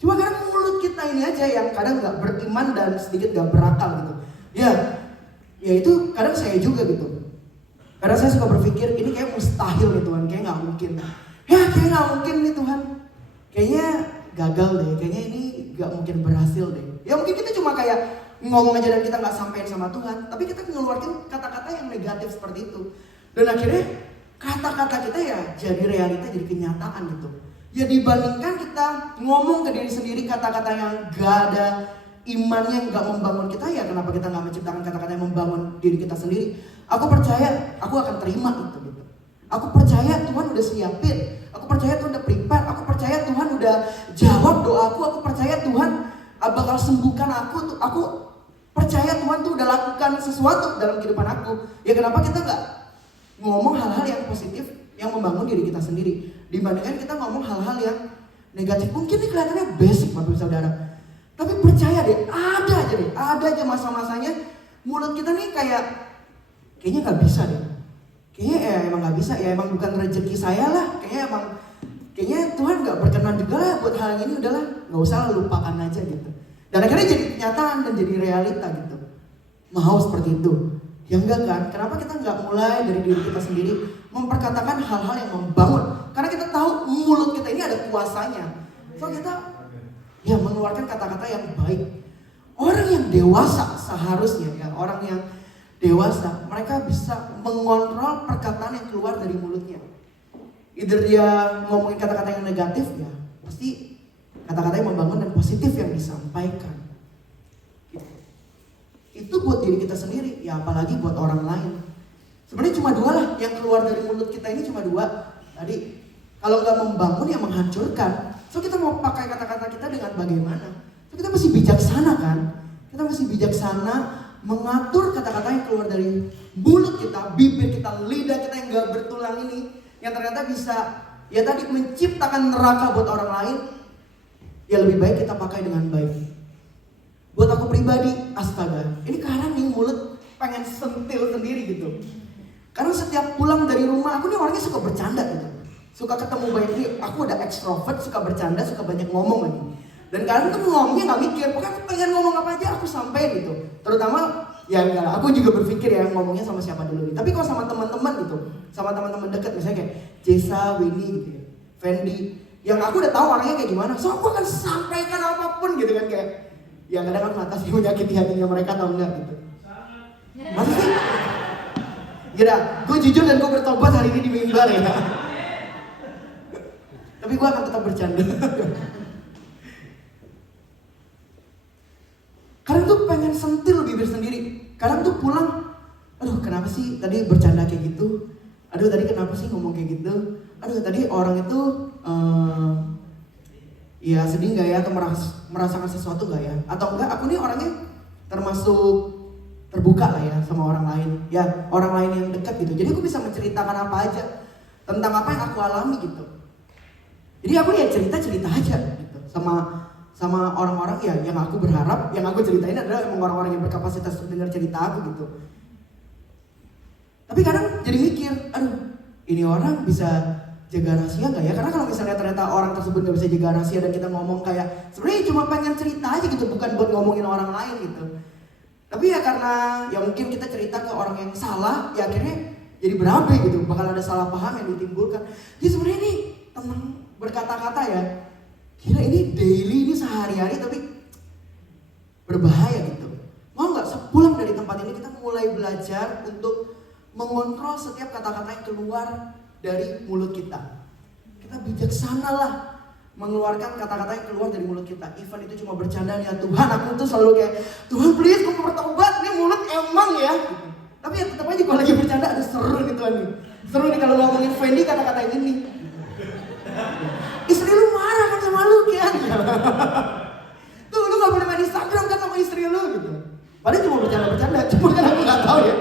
Cuma kadang mulut kita ini aja yang kadang gak beriman dan sedikit gak berakal gitu. Ya itu kadang saya juga gitu. Kadang saya suka berpikir ini kayak mustahil nih Tuhan, kayak gak mungkin. Ya kayak gak mungkin nih Tuhan. Kayaknya gagal deh, kayaknya ini gak mungkin berhasil deh. Ya mungkin kita cuma kayak ngomong aja dan kita gak sampein sama Tuhan, tapi kita ngeluarin kata-kata yang negatif seperti itu. Dan akhirnya kata-kata kita ya jadi realita, jadi kenyataan gitu. Ya dibandingkan kita ngomong ke diri sendiri kata-kata yang gak ada imannya, yang gak membangun kita, ya kenapa kita gak menciptakan kata-kata yang membangun diri kita sendiri. Aku percaya aku akan terima itu gitu. Aku percaya Tuhan udah siapin, aku percaya Tuhan udah prepare, aku percaya Tuhan udah jawab doaku, aku percaya Tuhan bakal sembuhkan aku percaya Tuhan tuh udah lakukan sesuatu dalam kehidupan aku. Ya kenapa kita gak ngomong hal-hal yang positif, yang membangun diri kita sendiri, dibandingkan kita ngomong hal-hal yang negatif. Mungkin ini kelihatannya basic Bapak Saudara, tapi percaya deh, ada aja masa-masanya mulut kita nih kayaknya gak bisa deh. Kayaknya ya emang gak bisa, ya emang bukan rezeki saya lah. Kayaknya Tuhan gak berkenan juga lah buat hal yang ini, udahlah gak usah lah, lupakan aja gitu. Dan akhirnya jadi kenyataan dan jadi realita gitu. Mau seperti itu? Ya enggak kan? Kenapa kita gak mulai dari diri kita sendiri memperkatakan hal-hal yang membangun? Karena kita tahu mulut kita ini ada kuasanya. So kita ya mengeluarkan kata-kata yang baik. Orang yang dewasa seharusnya ya, orang yang dewasa, mereka bisa mengontrol perkataan yang keluar dari mulutnya. Either dia ngomongin kata-kata yang negatif ya, pasti kata-kata yang membangun dan positif yang disampaikan. Itu buat diri kita sendiri, ya apalagi buat orang lain. Sebenarnya cuma dua lah yang keluar dari mulut kita ini, cuma dua. Tadi kalau nggak membangun ya menghancurkan. So kita mau pakai kata-kata kita dengan bagaimana? So kita mesti bijaksana kan? Kita mesti bijaksana mengatur kata-kata yang keluar dari mulut kita, bibir kita, lidah kita yang gak bertulang ini, yang ternyata bisa ya tadi menciptakan neraka buat orang lain. Ya lebih baik kita pakai dengan baik. Buat aku pribadi, astaga, ini kadang nih mulut pengen sentil sendiri gitu. Karena setiap pulang dari rumah, aku nih orangnya suka bercanda gitu, suka ketemu banyak nih, aku udah extrovert, suka bercanda, suka banyak ngomong lagi. Dan kadang tuh ngomongnya gak mikir, pokoknya aku pengen ngomong apa aja aku sampein gitu. Terutama ya enggak, aku juga berpikir ya ngomongnya sama siapa dulu nih. Tapi kalau sama teman-teman gitu, sama teman-teman dekat misalnya kayak Jessa, Winnie gitu ya, Fendi, yang aku udah tahu orangnya kayak gimana, so aku akan sampaikan apapun gitu kan, kayak ya kadang kan mata sih menyakiti hatinya mereka atau enggak gitu. Masa sih? Gila, gue jujur dan gue bertobat hari ini di mimbar ya. Tapi gue akan tetap bercanda. Kadang tuh pengen sentil bibir sendiri. Kadang tuh pulang, aduh kenapa sih tadi bercanda kayak gitu? Aduh tadi kenapa sih ngomong kayak gitu? Aduh tadi orang itu ya sedih gak ya? Atau merasakan sesuatu gak ya? Atau enggak, aku nih orangnya termasuk terbuka lah ya sama orang lain. Ya orang lain yang dekat gitu. Jadi aku bisa menceritakan apa aja tentang apa yang aku alami gitu. Jadi aku ya cerita aja gitu sama orang-orang ya yang aku berharap, yang aku ceritain adalah emang orang-orang yang berkapasitas untuk dengar cerita aku gitu. Tapi kadang jadi mikir, aduh ini orang bisa jaga rahasia nggak ya? Karena kalau misalnya ternyata orang tersebut nggak bisa jaga rahasia dan kita ngomong kayak sebenarnya cuma pengen cerita aja gitu, bukan buat ngomongin orang lain gitu. Tapi ya karena ya mungkin kita cerita ke orang yang salah, ya akhirnya jadi berabe gitu, bakal ada salah paham yang ditimbulkan. Jadi sebenarnya ini tentang berkata-kata ya, gila ini daily, ini sehari-hari tapi berbahaya gitu. Mau nggak sepulang dari tempat ini kita mulai belajar untuk mengontrol setiap kata-kata yang keluar dari mulut kita. Kita bijaksana lah mengeluarkan kata-kata yang keluar dari mulut kita. Even itu cuma bercanda ya Tuhan, aku tuh selalu kayak Tuhan please aku mau bertobat, ini mulut emang ya gitu. Tapi ya tetap aja kalau lagi bercanda ada seru nih Tuhan nih. Seru nih kalau ngomongin Fendi kata-kata yang ini. Istri lu marah kan sama lu Kian. Tuh lu gak boleh main Instagram kan sama istri lu gitu. Padahal cuma bercanda-bercanda, cuma kan aku gak tahu ya.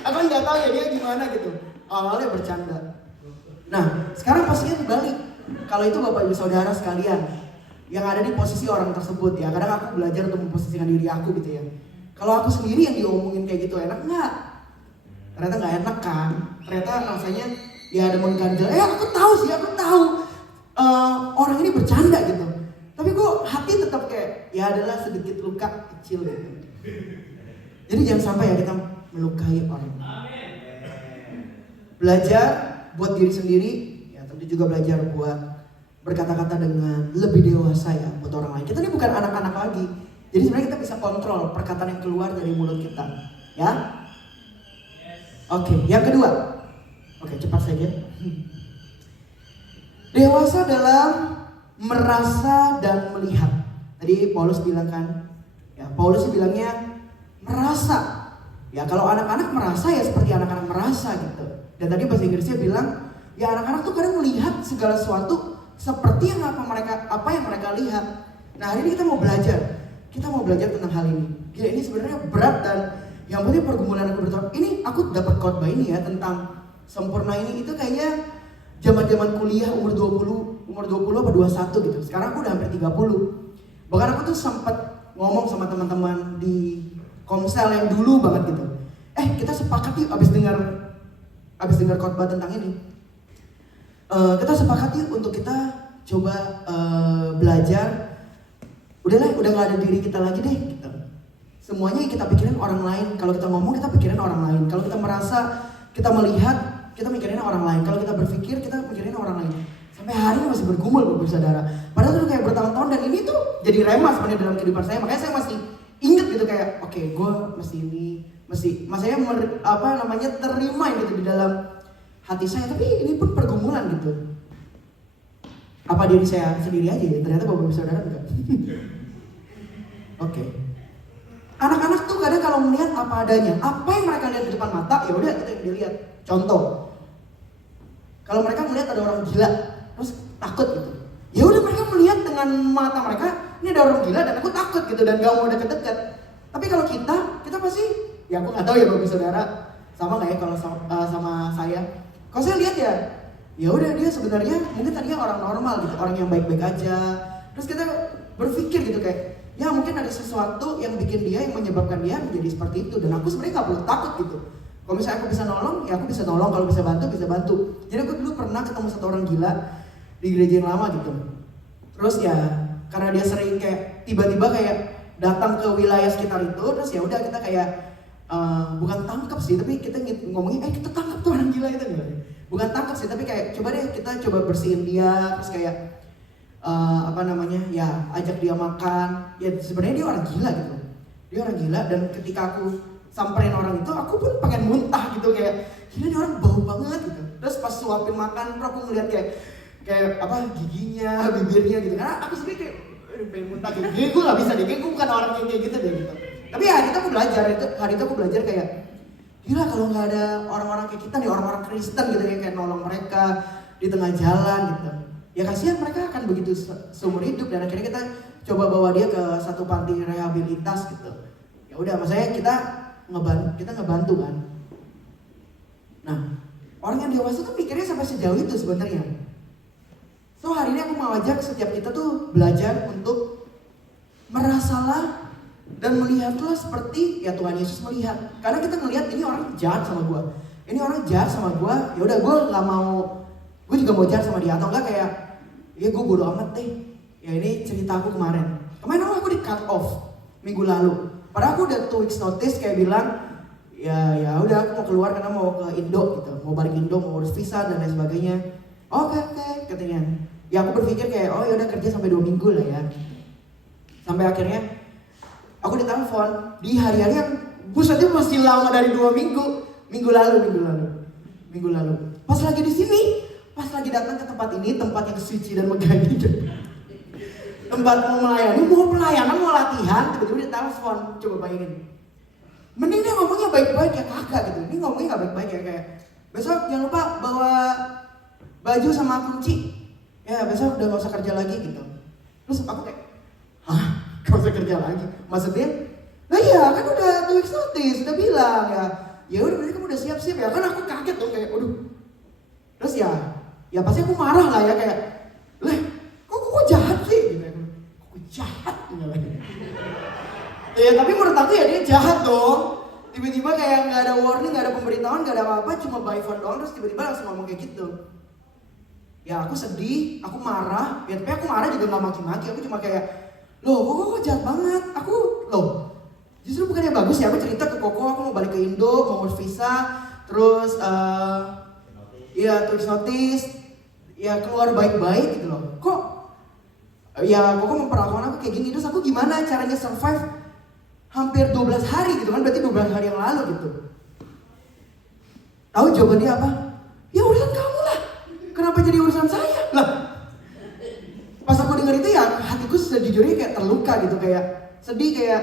Aku nggak tahu ya dia gimana gitu. Awalnya bercanda. Nah, sekarang posisinya dibalik. Kalau itu Bapak Ibu Saudara sekalian yang ada di posisi orang tersebut ya. Kadang aku belajar untuk memposisikan diri aku gitu ya. Kalau aku sendiri yang diomongin kayak gitu enak nggak? Ternyata nggak enak kan? Ternyata rasanya ya ada mengganjal. Aku tahu sih, aku tahu orang ini bercanda gitu. Tapi kok hati tetap kayak ya adalah sedikit luka kecil gitu. Jadi jangan sampai ya kita melukai orang. Belajar buat diri sendiri, ya tentu juga belajar buat berkata-kata dengan lebih dewasa ya buat orang lain. Kita ini bukan anak-anak lagi. Jadi sebenarnya kita bisa kontrol perkataan yang keluar dari mulut kita, ya. Oke, yang kedua. Oke, cepat saja. Dewasa dalam merasa dan melihat. Tadi Paulus bilang kan, ya Paulus bilangnya merasa. Ya kalau anak-anak merasa ya seperti anak-anak merasa gitu. Dan tadi bahasa Inggrisnya bilang ya anak-anak tuh kadang melihat segala sesuatu seperti yang apa yang mereka lihat. Nah hari ini kita mau belajar. Kita mau belajar tentang hal ini. Gila ini sebenarnya berat dan yang penting pergumulan aku bertahun. Ini aku dapat khotbah ini ya tentang sempurna ini itu kayaknya zaman-zaman kuliah umur 20 apa 21 gitu. Sekarang aku udah hampir 30. Bahkan aku tuh sempat ngomong sama teman-teman di Komsel yang dulu banget gitu. Kita sepakat yuk abis dengar khotbah tentang ini. Kita sepakat yuk untuk kita coba belajar. Udah gak ada diri kita lagi deh gitu. Semuanya kita pikirin orang lain. Kalau kita ngomong kita pikirin orang lain. Kalau kita merasa, kita melihat, kita mikirin orang lain. Kalau kita berpikir, kita mikirin orang lain. Sampai hari ini masih bergumul Bapak Saudara. Padahal itu kayak bertahun-tahun dan ini tuh jadi remah sebenarnya dalam kehidupan saya. Makanya saya masih inget gitu kayak oke, gue masanya terima gitu di dalam hati saya. Tapi ini pun pergumulan gitu. Apa diri saya sendiri aja ya? Ternyata Bapak Saudara enggak. Oke. Anak-anak tuh kadang kalau melihat apa adanya, apa yang mereka lihat di depan mata, ya udah kita yang dilihat. Contoh, kalau mereka melihat ada orang gila, terus takut gitu. Ya udah mereka melihat dengan mata mereka, ini ada orang gila dan aku takut gitu dan gak mau deket-deket. Tapi kalau kita pasti, ya aku nggak tahu ya Bapak Saudara, sama nggak ya kalau sama saya. Kalau saya lihat ya udah dia sebenarnya mungkin tadinya orang normal gitu, orang yang baik-baik aja. Terus kita berpikir gitu kayak, ya mungkin ada sesuatu yang bikin dia, yang menyebabkan dia menjadi seperti itu. Dan aku sebenarnya gak perlu takut gitu. Kalau misalnya aku bisa nolong, ya aku bisa nolong. Kalau bisa bantu, bisa bantu. Jadi aku dulu pernah ketemu satu orang gila di gereja yang lama gitu. Terus ya karena dia sering kayak tiba-tiba kayak datang ke wilayah sekitar itu, terus ya udah kita kayak bukan tangkap sih, tapi kita ngomongin kita tangkap tuh orang gila itu gitu. Bukan tangkap sih, tapi kayak kita coba bersihin dia, terus kayak ya ajak dia makan. Ya sebenarnya dia orang gila gitu. Dia orang gila dan ketika aku samperin orang itu, aku pun pengen muntah gitu kayak gila dia orang bau banget gitu. Terus pas suapin makan, aku ngeliat kayak giginya, bibirnya gitu. Karena aku sendiri kayak pengen muntah gitu. Gue gak bisa deh, gue bukan orang yang kayak gitu deh gitu. Tapi hari itu aku belajar kayak gila kalau nggak ada orang-orang kayak kita nih, orang-orang Kristen gitu yang kayak nolong mereka di tengah jalan gitu. Ya kasihan mereka akan begitu seumur hidup dan akhirnya kita coba bawa dia ke satu panti rehabilitas gitu. Ya udah, maksudnya kita ngebantu kan. Nah, orang yang dewasa tuh pikirnya sampai sejauh itu sebenarnya. So hari ini aku mau ajak setiap kita tuh belajar untuk merasalah dan melihatlah seperti ya Tuhan Yesus melihat. Karena kita melihat ini orang jahat sama gue, ini orang jahat sama gue, ya udah gue nggak mau, gue juga mau jahat sama dia, atau enggak kayak ya gue bodo amat deh. Ya ini cerita aku kemarin aku di cut off minggu lalu. Padahal aku udah 2 weeks notice kayak bilang ya udah aku mau keluar karena mau ke Indo gitu, mau balik Indo, mau urus visa dan lain sebagainya. Oke, katanya. Ya aku berpikir kayak ya udah kerja sampai 2 minggu lah ya. Sampai akhirnya aku ditelepon di hari-hari yang buset itu masih lama dari 2 minggu. Minggu lalu. Pas lagi di sini, pas lagi datang ke tempat ini, tempat yang suci dan megah ini. Tempat mau melayani, mau pelayanan, mau latihan, tiba-tiba ditelepon. Coba bayangin. Mending dia ngomongnya baik-baik ya kagak gitu. Ini ngomongnya gak baik-baik ya kayak besok jangan lupa bawa baju sama kunci. Ya besok udah gak usah kerja lagi gitu. Terus aku kayak, hah? Gak usah kerja lagi? Maksudnya? Nah iya kan udah 2 weeks notice, udah bilang ya udah berarti kamu udah siap-siap ya. Kan aku kaget dong kayak, aduh. Terus ya pasti aku marah lah ya kayak, kok jahat sih? Gitu. Kok jahat? Ya tapi menurut aku ya dia jahat dong. Tiba-tiba kayak gak ada warning, gak ada pemberitahuan, gak ada apa-apa, cuma by phone doang terus tiba-tiba langsung ngomong kayak gitu. Ya aku sedih, aku marah, ya tapi aku marah juga gak maki-maki, aku cuma kayak kok jahat banget, justru bukannya bagus ya, aku cerita ke Koko, aku mau balik ke Indo, mau ngurus visa, terus tulis notice, ya keluar baik-baik gitu loh. Kok ya Koko memperlakukan aku kayak gini, terus aku gimana caranya survive hampir 12 hari gitu kan, berarti 12 hari yang lalu gitu. Tahu jawaban dia apa? Ya urusan kamu lah, kenapa jadi urusan saya? Lah, pas aku denger itu ya hatiku sejujurnya kayak terluka gitu, kayak sedih, kayak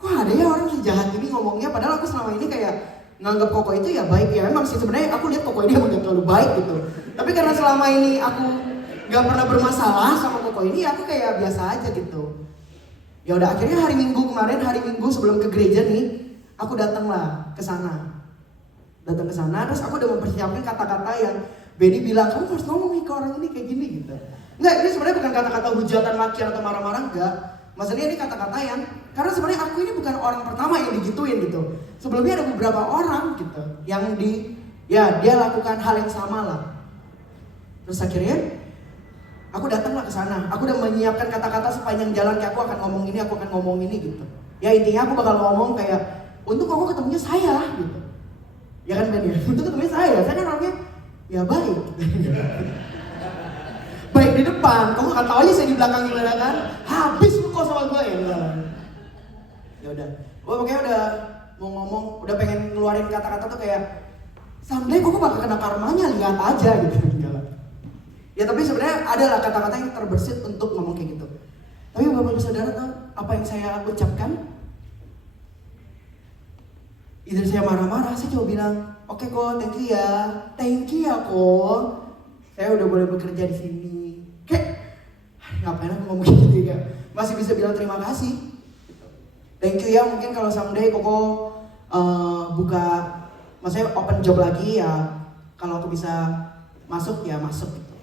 kok ada ya orang sejahat ini ngomongnya, padahal aku selama ini kayak nganggap Koko itu ya baik. Ya memang sih sebenarnya aku lihat Koko ini emang gak terlalu baik gitu, tapi karena selama ini aku gak pernah bermasalah sama Koko ini, aku kayak biasa aja gitu. Ya udah akhirnya hari Minggu sebelum ke gereja nih, aku datang ke sana, terus aku udah mempersiapkan kata-kata yang Benny bilang kamu harus ngomong nih ke orang ini kayak gini gitu. Enggak, ini sebenarnya bukan kata-kata hujatan, makian atau marah-marah, enggak. Maksudnya ini kata-kata yang, karena sebenarnya aku ini bukan orang pertama yang digituin gitu. Sebelumnya ada beberapa orang gitu yang dia lakukan hal yang sama lah. Terus akhirnya aku datanglah ke sana. Aku udah menyiapkan kata-kata sepanjang jalan kayak aku akan ngomong ini gitu. Ya intinya aku bakal ngomong kayak untuk kamu ketemunya saya gitu. Ya kan Ben ya? Untuk ketemunya saya kan orangnya ya baik. Baik di depan, kamu akan tahu aja saya di belakang gimana kan? Habis lu kok sama gue ya enggak. Ya udah. Gue pokoknya udah mau ngomong, udah pengen ngeluarin kata-kata tuh kayak someday kok bakal kena karmanya, lihat aja gitu. Ya tapi sebenarnya ada lah kata-kata yang terbersit untuk ngomong kayak gitu. Tapi Bapak Ibu Saudara tahu apa yang saya ucapkan? Either saya marah-marah, saya coba bilang, oke kok, thank you ya kok. Saya udah boleh bekerja di sini. Kayak, ngapain aku ngomong gitu ya? Masih bisa bilang terima kasih. Thank you ya, mungkin kalau someday Koko buka, maksudnya open job lagi ya, kalau aku bisa masuk ya masuk gitu.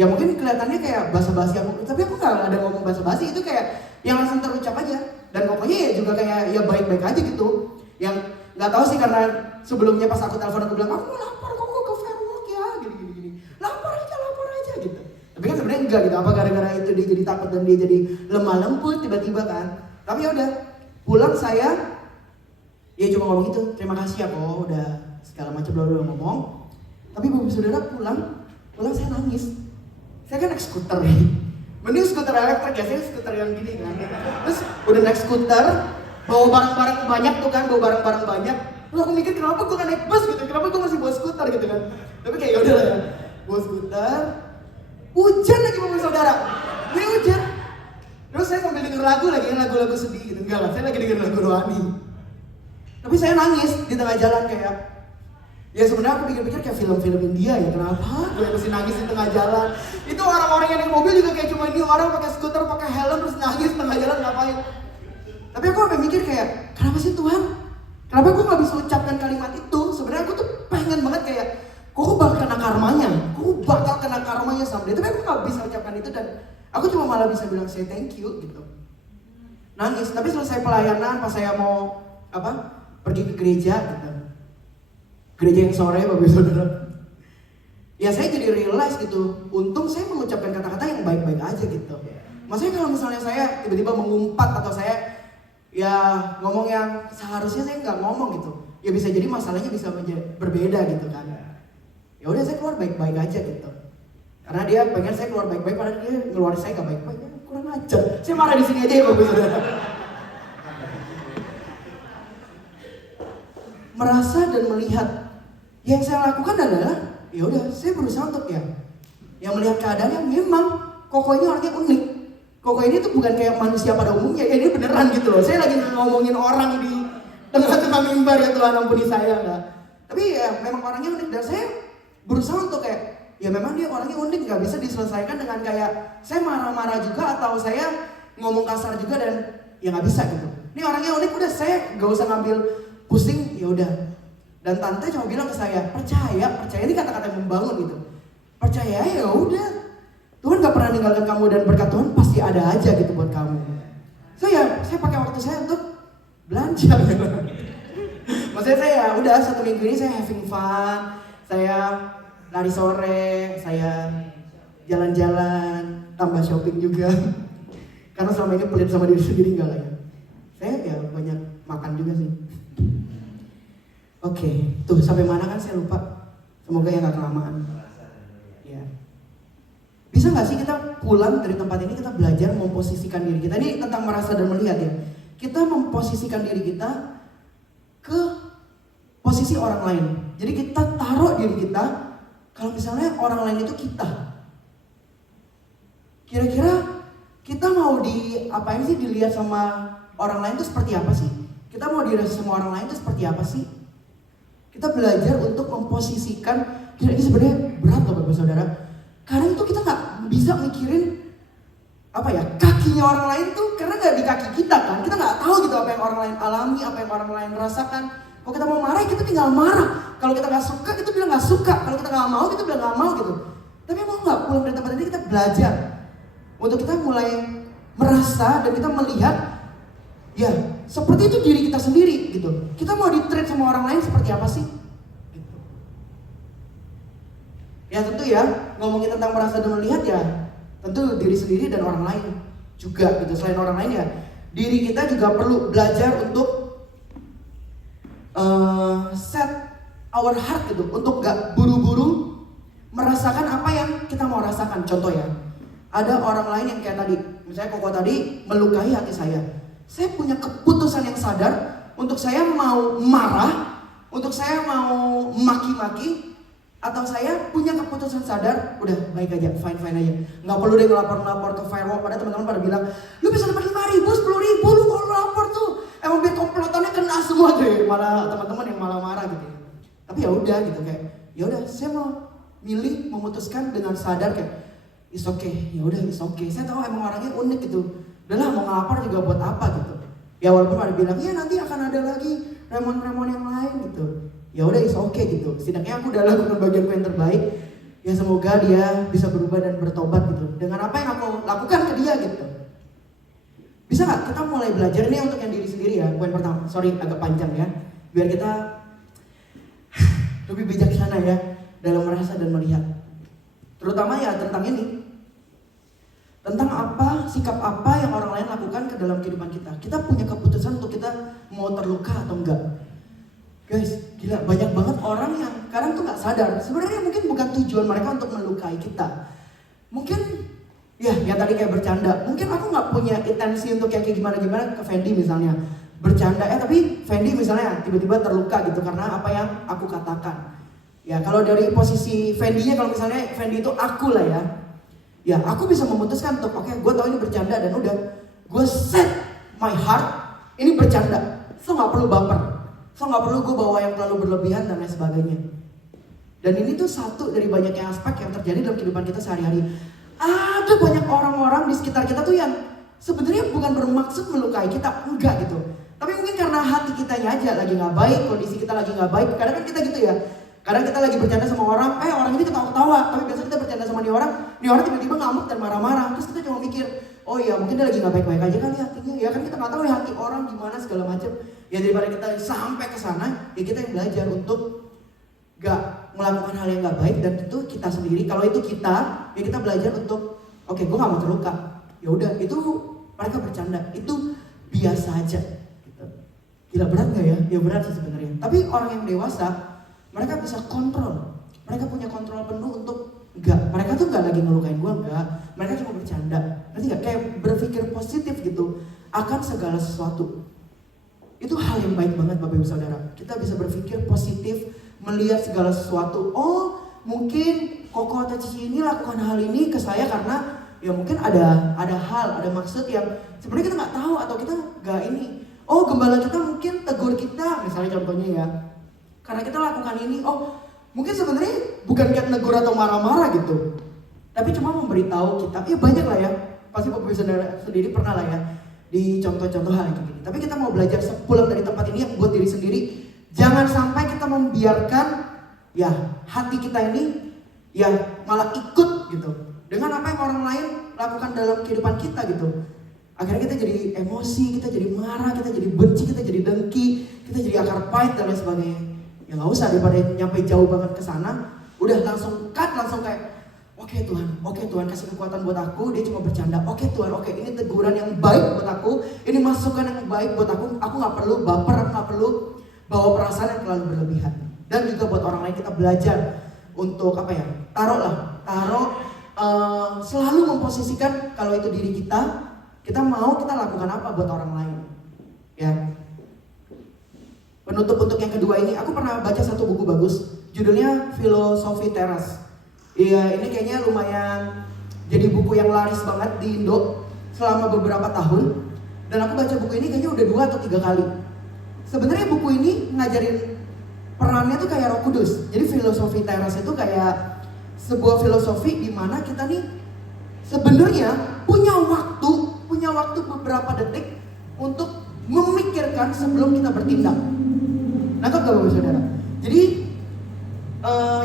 Ya mungkin kelihatannya kayak basa-basi aku, tapi aku nggak ada ngomong basa-basi, itu kayak yang langsung terucap aja. Dan pokoknya ya juga kayak ya baik-baik aja gitu. Yang nggak tahu sih karena sebelumnya pas aku telepon aku bilang aku mau lapor Koko ke Fairwalk ya, gini. Lapor aja gitu. Tapi kan sebenarnya enggak gitu. Apa gara-gara itu dia jadi takut dan dia jadi lemah lembut tiba-tiba kan? Tapi ya udah pulang saya ya cuma ngomong gitu, terima kasih ya kok udah segala macam udah ngomong. Tapi Bapak Saudara pulang saya nangis. Saya kan naik skuter nih, mending skuter elektrik ya, saya skuter yang gini kan. Terus udah naik skuter, bawa barang-barang banyak tuh kan, Terus aku mikir kenapa gue gak naik bus gitu, kenapa gue masih bawa skuter gitu kan. Tapi kayak yaudah lah ya, bawa skuter, hujan lagi Bapak Saudara, ini hujan. Terus saya sambil denger lagu lagi, lagu-lagu sedih gitu, enggak lah, saya lagi denger lagu rohani. Tapi saya nangis di tengah jalan kayak, ya sebenarnya aku pikir-pikir kayak film-film India ya, kenapa gue mesti nangis di tengah jalan. Itu orang-orang yang naik mobil juga kayak cuma ini orang pakai skuter, pakai helm terus nangis tengah jalan ngapain. Tapi aku sampai mikir kayak, kenapa sih Tuhan? Kenapa gue gak bisa ucapkan kalimat itu? Sebenarnya aku tuh pengen banget kayak, kok bakal kena karmanya? Kok aku bakal kena karmanya sama dia. Tapi aku gak bisa ucapkan itu dan aku cuma malah bisa bilang say thank you gitu. Nangis, tapi selesai pelayanan pas saya mau pergi ke gereja gitu. Gereja yang sore Bapak Saudara. Ya saya jadi realize gitu, untung saya mengucapkan kata-kata yang baik-baik aja gitu. Maksudnya kalau misalnya saya tiba-tiba mengumpat atau saya ya ngomong yang seharusnya saya nggak ngomong gitu, ya bisa jadi masalahnya bisa berbeda gitu kan. Ya udah saya keluar baik-baik aja gitu. Karena dia pengen saya keluar baik-baik, padahal dia keluar saya nggak baik-baik, ya, kurang ajar. Saya marah di sini aja ya Bapak Saudara. Merasa dan melihat, yang saya lakukan adalah, ya udah saya berusaha untuk yang melihat keadaan yang memang Koko ini orangnya unik. Koko ini tuh bukan kayak manusia pada umumnya, ya ini beneran gitu loh. Saya lagi ngomongin orang di tengah-tengah mimbar ya Tuhan ampuni saya enggak. Tapi ya memang orangnya unik dan saya berusaha untuk ya memang dia orangnya unik, nggak bisa diselesaikan dengan kayak saya marah-marah juga atau saya ngomong kasar juga dan ya nggak bisa gitu. Ini orangnya unik, udah saya nggak usah ngambil pusing, ya udah. Dan tante cuma bilang ke saya, percaya ini kata-kata yang membangun gitu. Percaya ya udah. Tuhan gak pernah ninggalkan kamu dan berkat Tuhan pasti ada aja gitu buat kamu. Saya pakai waktu saya untuk belanja gitu. Maksudnya saya udah 1 minggu ini saya having fun, saya lari sore, saya jalan-jalan, tambah shopping juga. Karena selama ini pelit sama diri sendiri enggak lah ya. Saya ya banyak makan juga sih. Oke, tuh sampai mana kan saya lupa. Semoga ya gak kelamaan. Ya. Bisa gak sih kita pulang dari tempat ini kita belajar memposisikan diri kita. Ini tentang merasa dan melihat ya. Kita memposisikan diri kita ke posisi orang lain. Jadi kita taruh diri kita kalau misalnya orang lain itu kita. Kira-kira kita mau apain sih dilihat sama orang lain itu seperti apa sih? Kita mau dilihat sama orang lain itu seperti apa sih? Kita belajar untuk memposisikan, ini sebenarnya berat loh Bapak Saudara. Karena itu kita nggak bisa mikirin kakinya orang lain tuh karena nggak di kaki kita kan. Kita nggak tahu gitu apa yang orang lain alami, apa yang orang lain rasakan. Kalau kita mau marah, kita tinggal marah. Kalau kita nggak suka, kita bilang nggak suka. Kalau kita nggak mau, kita bilang nggak mau gitu. Tapi mau nggak pulang dari tempat ini kita belajar untuk kita mulai merasa dan kita melihat ya seperti itu diri kita sendiri gitu. Kita mau di-treat sama orang lain seperti apa sih? Gitu. Ya tentu ya ngomongin tentang merasa dan melihat ya tentu diri sendiri dan orang lain juga gitu. Selain orang lain ya diri kita juga perlu belajar untuk set our heart gitu, untuk gak buru-buru merasakan apa yang kita mau rasakan. Contoh ya, ada orang lain yang kayak tadi, misalnya Koko tadi melukai hati saya punya keputusan yang sadar untuk saya mau marah, untuk saya mau maki-maki, atau saya punya keputusan sadar, udah baik aja, fine aja, nggak perlu deh ngelapor ke firewall. Padahal teman-teman pada bilang, lu bisa dapat 5.000, 10.000, lu kalau lapor tuh emang biar komplotannya kena semua deh. Malah teman-teman yang malah marah gitu. Tapi ya udah gitu kayak, ya udah saya mau milih memutuskan dengan sadar kayak, it's okay, ya udah it's okay. Saya tahu emang orangnya unik gitu. Udahlah mau ngelapor juga buat apa gitu. Ya walaupun ada bilang, ya nanti akan ada lagi remon-remon yang lain gitu. Ya udah it's okay gitu. Setidaknya aku udah lakukan bagianku yang terbaik. Ya semoga dia bisa berubah dan bertobat gitu. Dengan apa yang aku lakukan ke dia gitu. Bisa gak kita mulai belajar nih untuk yang diri sendiri ya. Poin pertama, sorry agak panjang ya. Biar kita lebih bijaksana ya dalam merasa dan melihat. Terutama ya tentang ini. Tentang apa, sikap apa yang orang lain lakukan ke dalam kehidupan kita. Kita punya keputusan untuk kita mau terluka atau enggak. Guys, gila banyak banget orang yang kadang tuh gak sadar. Sebenarnya mungkin bukan tujuan mereka untuk melukai kita. Mungkin, ya yang tadi kayak bercanda. Mungkin aku gak punya intensi untuk yang kayak gimana-gimana ke Fendi misalnya. Bercanda, tapi Fendi misalnya tiba-tiba terluka gitu karena apa yang aku katakan. Ya kalau dari posisi Fendi-nya, kalau misalnya Fendi itu aku lah ya. Ya aku bisa memutuskan untuk oke, gue tau ini bercanda dan udah gue set my heart ini bercanda, so gak perlu baper, so gak perlu gue bawa yang terlalu berlebihan dan lain sebagainya. Dan ini tuh satu dari banyaknya aspek yang terjadi dalam kehidupan kita sehari-hari. Ada banyak orang-orang di sekitar kita tuh yang sebenarnya bukan bermaksud melukai kita, enggak gitu. Tapi mungkin karena hati kitanya aja lagi gak baik, kondisi kita lagi gak baik, kadang kan kita gitu ya. Kadang kita lagi bercanda sama orang, orang ini ketawa-ketawa, tapi biasanya kita bercanda sama nih orang tiba-tiba ngamuk dan marah-marah. Terus kita cuma mikir, oh iya mungkin dia lagi nggak baik-baik aja kali hatinya. Ya kan kita nggak tahu ya hati orang gimana segala macam. Ya daripada kita sampai ke sana, ya kita yang belajar untuk gak melakukan hal yang gak baik, dan itu kita sendiri. Kalau itu kita, ya kita belajar untuk oke, gue gak mau terluka. Ya udah, itu mereka bercanda, itu biasa aja. Gitu. Gila berat gak ya? Ya berat sih sebenarnya. Tapi orang yang dewasa, mereka bisa kontrol. Mereka punya kontrol penuh untuk mereka tuh gak lagi ngelukain gue, mereka cuma bercanda. Nanti gak kayak berpikir positif gitu akan segala sesuatu. Itu hal yang baik banget Bapak Ibu Saudara. Kita bisa berpikir positif, melihat segala sesuatu. Oh, mungkin Koko atau Cici ini lakukan hal ini ke saya karena ya mungkin ada hal, ada maksud yang sebenarnya kita nggak tahu atau kita nggak ini. Oh, gembala kita mungkin tegur kita, misalnya contohnya ya. Karena kita lakukan ini, oh mungkin sebenarnya bukan kayak negur atau marah-marah gitu. Tapi cuma memberitahu kita, ya banyak lah ya. Pasti Bapak Ibu Saudara sendiri pernah lah ya di contoh-contoh hal yang kayak gini. Tapi kita mau belajar sepulang dari tempat ini yang buat diri sendiri. Jangan sampai kita membiarkan ya hati kita ini ya malah ikut gitu dengan apa yang orang lain lakukan dalam kehidupan kita gitu. Akhirnya kita jadi emosi, kita jadi marah, kita jadi benci, kita jadi dengki, kita jadi akar pahit dan lain sebagainya. Ya nggak usah, daripada nyampe jauh banget ke sana, udah langsung cut, langsung kayak oke Tuhan kasih kekuatan buat aku. Dia cuma bercanda. Oke Tuhan, ini teguran yang baik buat aku, ini masukan yang baik buat aku nggak perlu baper, aku nggak perlu bawa perasaan yang terlalu berlebihan. Dan juga buat orang lain kita belajar untuk taruh selalu memposisikan kalau itu diri kita mau kita lakukan apa buat orang lain. Ya. Penutup untuk yang kedua ini, aku pernah baca satu buku bagus, judulnya Filosofi Teras. Iya, ini kayaknya lumayan jadi buku yang laris banget di Indo selama beberapa tahun. Dan aku baca buku ini kayaknya udah 2 atau 3 kali. Sebenarnya buku ini ngajarin perannya tuh kayak Roh Kudus. Jadi filosofi teras itu kayak sebuah filosofi di mana kita nih sebenarnya punya waktu beberapa detik untuk memikirkan sebelum kita bertindak. Nangkep gak Bapak Saudara? Jadi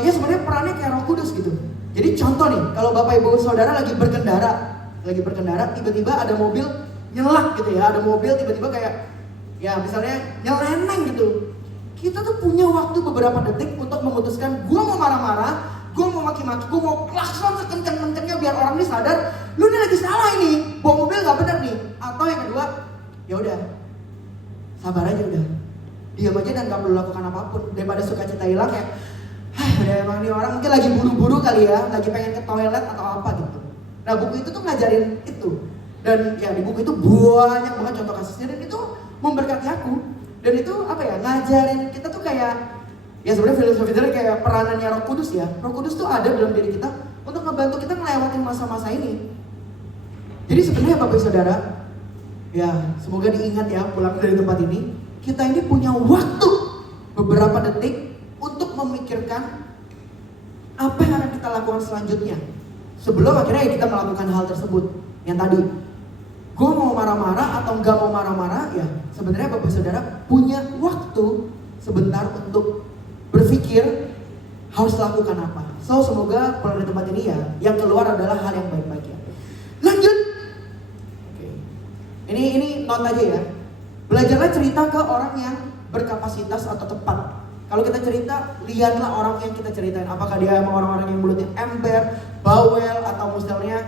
ya sebenarnya perannya kayak Roh Kudus gitu. Jadi contoh nih, kalau Bapak Ibu Saudara lagi berkendara, tiba-tiba ada mobil nyelak gitu ya, ada mobil tiba-tiba kayak ya misalnya nyeleneng gitu. Kita tuh punya waktu beberapa detik untuk memutuskan, gua mau marah-marah, gua mau maki-maki, gua mau klakson sekenceng-kencengnya biar orang ini sadar, lu ini lagi salah ini, bawa mobil gak benar nih. Atau yang kedua, ya udah, sabar aja udah, diam aja dan gak perlu lakukan apapun. Daripada sukacita hilang kayak, udah emang nih orang mungkin lagi buru-buru kali ya, lagi pengen ke toilet atau apa gitu. Nah buku itu tuh ngajarin itu. Dan ya di buku itu banyak banget contoh kasusnya dan itu memberkati aku. Dan itu ngajarin kita tuh kayak ya sebenarnya filosofi dari kayak peranannya Roh Kudus ya. Roh Kudus tuh ada dalam diri kita untuk ngebantu kita melewati masa-masa ini. Jadi sebenarnya Bapak Ibu Saudara, ya semoga diingat ya pulang dari tempat ini, kita ini punya waktu beberapa detik untuk memikirkan apa yang akan kita lakukan selanjutnya. Sebelum akhirnya kita melakukan hal tersebut. Yang tadi, gue mau marah-marah atau enggak mau marah-marah, ya sebenarnya Bapak Saudara punya waktu sebentar untuk berpikir harus lakukan apa. So semoga pulang dari tempat ini ya, yang keluar adalah hal yang baik-baik ya. Lanjut. Oke. Ini note aja ya. Belajarlah cerita ke orang yang berkapasitas atau tepat. Kalau kita cerita, lihatlah orang yang kita ceritain. Apakah dia emang orang-orang yang mulutnya ember, bawel, atau misalnya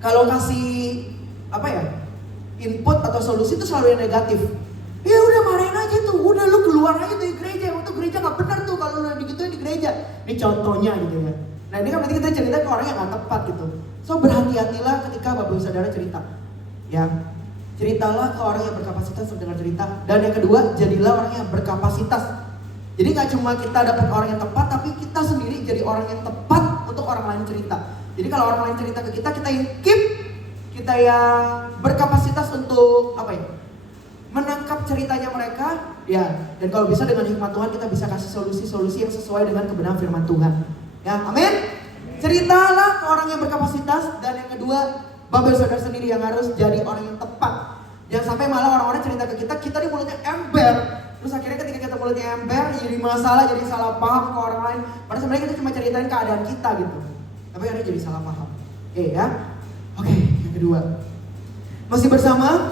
kalau kasih input atau solusi itu selalu yang negatif. Ya udah marahin aja tuh, udah lu keluar aja tuh di gereja. Waktu gereja nggak benar tuh kalau udah digituin di gereja. Ini contohnya gitu ya. Nah ini kan berarti kita cerita ke orang yang nggak tepat gitu. So berhati-hatilah ketika Bapak Ibu Saudara cerita. Ya. Ceritalah ke orang yang berkapasitas untuk dengar cerita. Dan yang kedua, jadilah orang yang berkapasitas. Jadi gak cuma kita dapat orang yang tepat, tapi kita sendiri jadi orang yang tepat untuk orang lain cerita. Jadi kalau orang lain cerita ke kita yang keep, kita yang berkapasitas untuk menangkap ceritanya mereka. Ya, dan kalau bisa dengan hikmat Tuhan kita bisa kasih solusi-solusi yang sesuai dengan kebenaran firman Tuhan. Ya, amin. Ceritalah ke orang yang berkapasitas. Dan yang kedua, Bapak Saudara sendiri yang harus jadi orang yang tepat. Jangan sampai malah orang-orang cerita ke kita nih mulutnya ember, Terus akhirnya ketika kita mulai ember, jadi masalah, jadi salah paham ke orang lain. Padahal sebenarnya kita cuma ceritain keadaan kita gitu. Tapi akhirnya jadi salah paham. Oke ya. Oke, yang kedua. Masih bersama?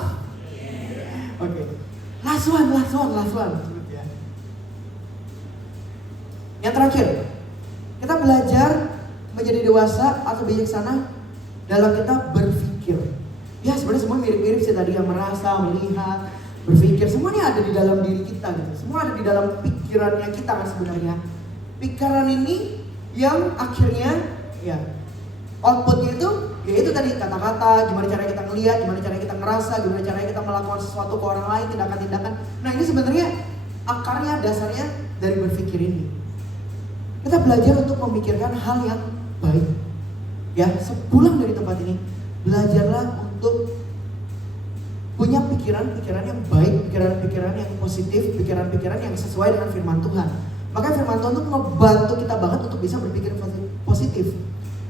Oke. Last one. Ya. Yang terakhir, kita belajar menjadi dewasa atau bijaksana dalam kita berpikir. Ya sebenarnya semua mirip-mirip sih tadi, yang merasa, melihat, berpikir, semuanya ada di dalam diri kita gitu. Semua ada di dalam pikirannya kita kan sebenarnya. Pikiran ini yang akhirnya ya outputnya itu ya itu tadi kata-kata, gimana cara kita ngelihat, gimana cara kita ngerasa, gimana cara kita melakukan sesuatu ke orang lain, tindakan-tindakan. Nah ini sebenarnya akarnya, dasarnya dari berpikir ini. Kita belajar untuk memikirkan hal yang baik. Ya, sepulang dari tempat ini, belajarlah untuk punya pikiran-pikiran yang baik, pikiran-pikiran yang positif, pikiran-pikiran yang sesuai dengan firman Tuhan. Maka firman Tuhan itu membantu kita banget untuk bisa berpikir positif.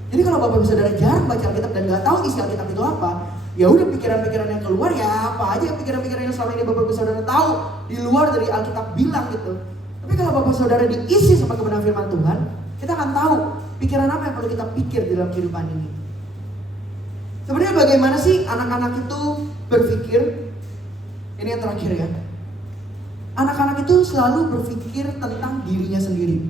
Jadi kalau Bapak Ibu Saudara jarang baca Alkitab dan nggak tahu isi Alkitab itu apa, ya udah pikiran-pikiran yang keluar ya apa aja pikiran-pikiran yang selama ini Bapak Ibu Saudara tahu di luar dari Alkitab bilang gitu. Tapi kalau Bapak Saudara diisi sama kebenaran firman Tuhan, kita akan tahu pikiran apa yang perlu kita pikir di dalam kehidupan ini. Sebenarnya bagaimana sih anak-anak itu berpikir? Ini yang terakhir ya. Anak-anak itu selalu berpikir tentang dirinya sendiri.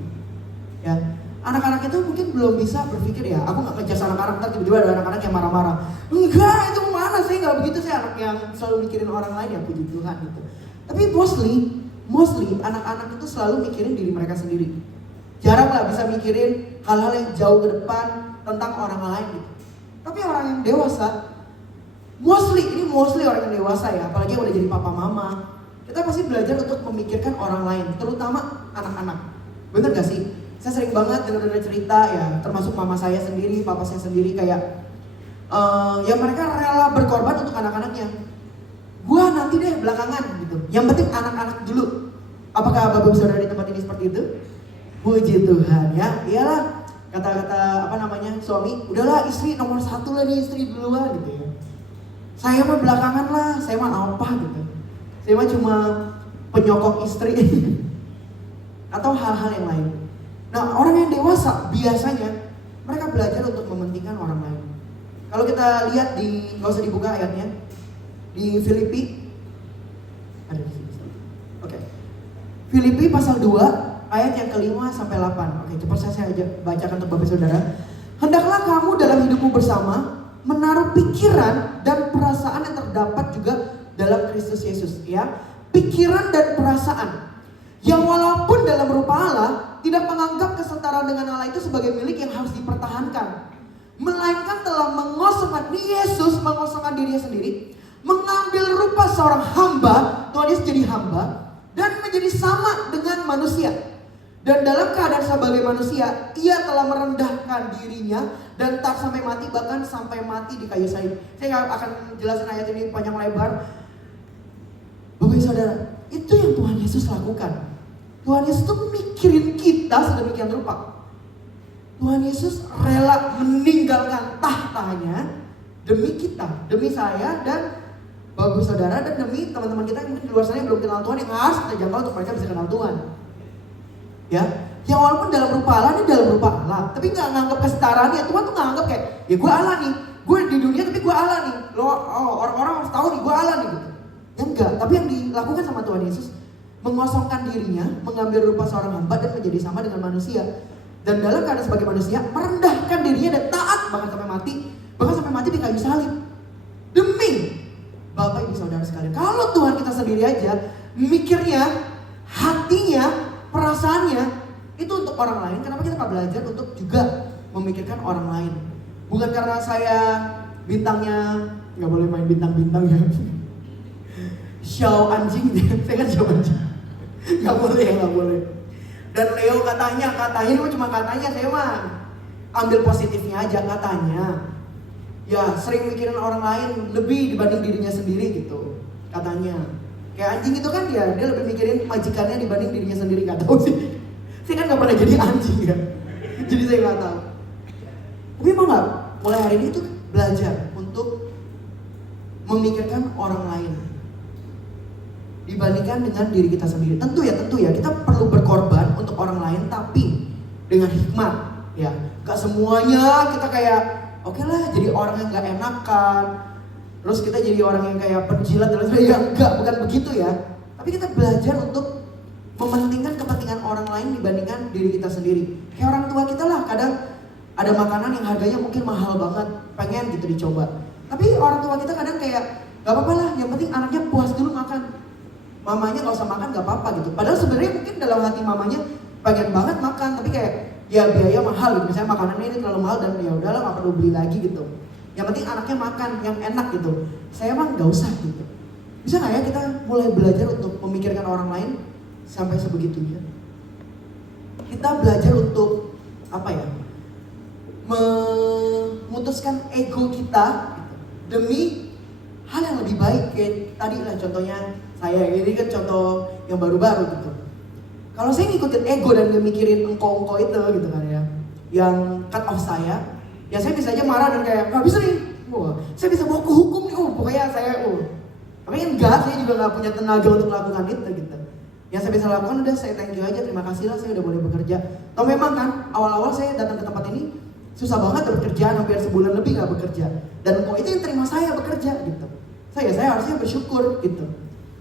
Ya, anak-anak itu mungkin belum bisa berpikir ya. Aku nggak ngejudge anak-anak, ntar tiba-tiba ada anak-anak yang marah-marah. Enggak, itu mana sih nggak begitu sih anak yang selalu mikirin orang lain ya puji Tuhan gitu. Tapi mostly anak-anak itu selalu mikirin diri mereka sendiri. Jarang lah bisa mikirin hal-hal yang jauh ke depan tentang orang lain gitu. Tapi orang yang dewasa, mostly orang yang dewasa ya, apalagi yang udah jadi papa mama, kita pasti belajar untuk memikirkan orang lain, terutama anak-anak. Bener gak sih? Saya sering banget dengar cerita ya, termasuk mama saya sendiri, papa saya sendiri kayak ya mereka rela berkorban untuk anak-anaknya. Gua nanti deh belakangan gitu. Yang penting anak-anak dulu. Apakah Bapak Ibu Saudara di tempat ini seperti itu? Puji Tuhan ya. Iyalah. Kata-kata suami, udahlah istri nomor 1 lah nih, istri duluan gitu ya. Saya mah belakangan lah, saya mah apa gitu. Saya mah cuma penyokong istri atau hal-hal yang lain. Nah orang yang dewasa biasanya mereka belajar untuk mementingkan orang lain. Kalau kita lihat nggak usah dibuka ayatnya, di Filipi, ada di sini. Oke. Filipi pasal 2 ayat yang ke-5 sampai 8. Oke, cepat saya bacakan untuk Bapak Saudara. Hendaklah kamu dalam hidupmu bersama menaruh pikiran dan perasaan yang terdapat juga dalam Kristus Yesus, ya. Pikiran dan perasaan yang walaupun dalam rupa Allah tidak menganggap kesetaraan dengan Allah itu sebagai milik yang harus dipertahankan, melainkan telah mengosongkan Yesus, mengosongkan dirinya sendiri, mengambil rupa seorang hamba, Tuhan Yesus jadi hamba dan menjadi sama dengan manusia. Dan dalam keadaan sebagai manusia, ia telah merendahkan dirinya dan tak sampai mati, bahkan sampai mati di kayu salib. Saya akan jelasin ayat ini panjang lebar. Bapak Saudara, itu yang Tuhan Yesus lakukan. Tuhan Yesus tuh mikirin kita sedemikian rupa. Tuhan Yesus rela meninggalkan tahtanya demi kita, demi saya dan Bapak Saudara, dan demi teman-teman kita yang mungkin di luar sana yang belum kenal Tuhan, yang harus kita jangkau untuk mereka bisa kenal Tuhan. Ya, yang walaupun dalam rupa Allah, ini dalam rupa Allah, tapi nggak nganggap kesetaraan ya. Tuhan tuh nggak nganggap kayak, ya gue Allah nih, gue di dunia tapi gue Allah nih. Orang-orang harus tahu nih gue Allah nih gitu. Ya enggak, tapi yang dilakukan sama Tuhan Yesus, mengosongkan dirinya, mengambil rupa seorang hamba dan menjadi sama dengan manusia. Dan dalam keadaan sebagai manusia, merendahkan dirinya dan taat bahkan sampai mati di kayu salib. Demi Bapak Ibu Saudara sekalian, kalau Tuhan kita sendiri aja mikirnya, hatinya, perasaannya itu untuk orang lain, kenapa kita gak belajar untuk juga memikirkan orang lain? Bukan karena saya bintangnya, gak boleh main bintang-bintang ya, show anjing, saya kan show anjing, gak boleh. Dan Leo katanya ini cuma katanya, saya mah ambil positifnya aja katanya. Ya sering mikirin orang lain lebih dibanding dirinya sendiri gitu katanya. Kayak anjing itu kan dia lebih mikirin majikannya dibanding dirinya sendiri, gak tahu sih. Saya kan gak pernah jadi anjing ya, jadi saya gak tahu. Tapi mau gak mulai hari ini tuh belajar untuk memikirkan orang lain. dibandingkan dengan diri kita sendiri. Tentu ya kita perlu berkorban untuk orang lain, tapi dengan hikmat ya. Gak semuanya kita kayak oke lah jadi orang yang gak enakan, terus kita jadi orang yang kayak penjilat dan lain-lain. Ya enggak, bukan begitu ya. Tapi kita belajar untuk mementingkan kepentingan orang lain dibandingkan diri kita sendiri. Kayak orang tua kita lah, kadang ada makanan yang harganya mungkin mahal banget, pengen gitu dicoba. Tapi orang tua kita kadang kayak gak apa-apa lah, yang penting anaknya puas dulu makan. Mamanya gak usah makan gak apa-apa gitu. Padahal sebenarnya mungkin dalam hati mamanya pengen banget makan, tapi kayak ya biaya mahal gitu. Misalnya makanannya ini terlalu mahal dan ya udahlah gak perlu beli lagi gitu. Yang penting anaknya makan yang enak gitu. Saya emang gak usah gitu. Bisa gak ya kita mulai belajar untuk memikirkan orang lain sampai sebegitunya? Kita belajar untuk apa ya? Memutuskan ego kita demi hal yang lebih baik. Kayak tadi lah contohnya saya, ini kan contoh yang baru-baru gitu. Kalau saya ngikutin ego dan gak mikirin engkau-engkau itu gitu kan ya, yang cut off saya, ya saya bisa aja marah dan kayak gak bisa nih, saya bisa bawa ke hukum nih, pokoknya saya tapi enggak, saya juga gak punya tenaga untuk melakukan itu gitu. Yang saya bisa lakukan udah saya thank you aja, terima kasih lah saya udah boleh bekerja. Toh memang kan awal-awal saya datang ke tempat ini susah banget bekerja, hampir sebulan lebih gak bekerja. Dan kok itu yang terima saya bekerja gitu. Saya harusnya bersyukur gitu.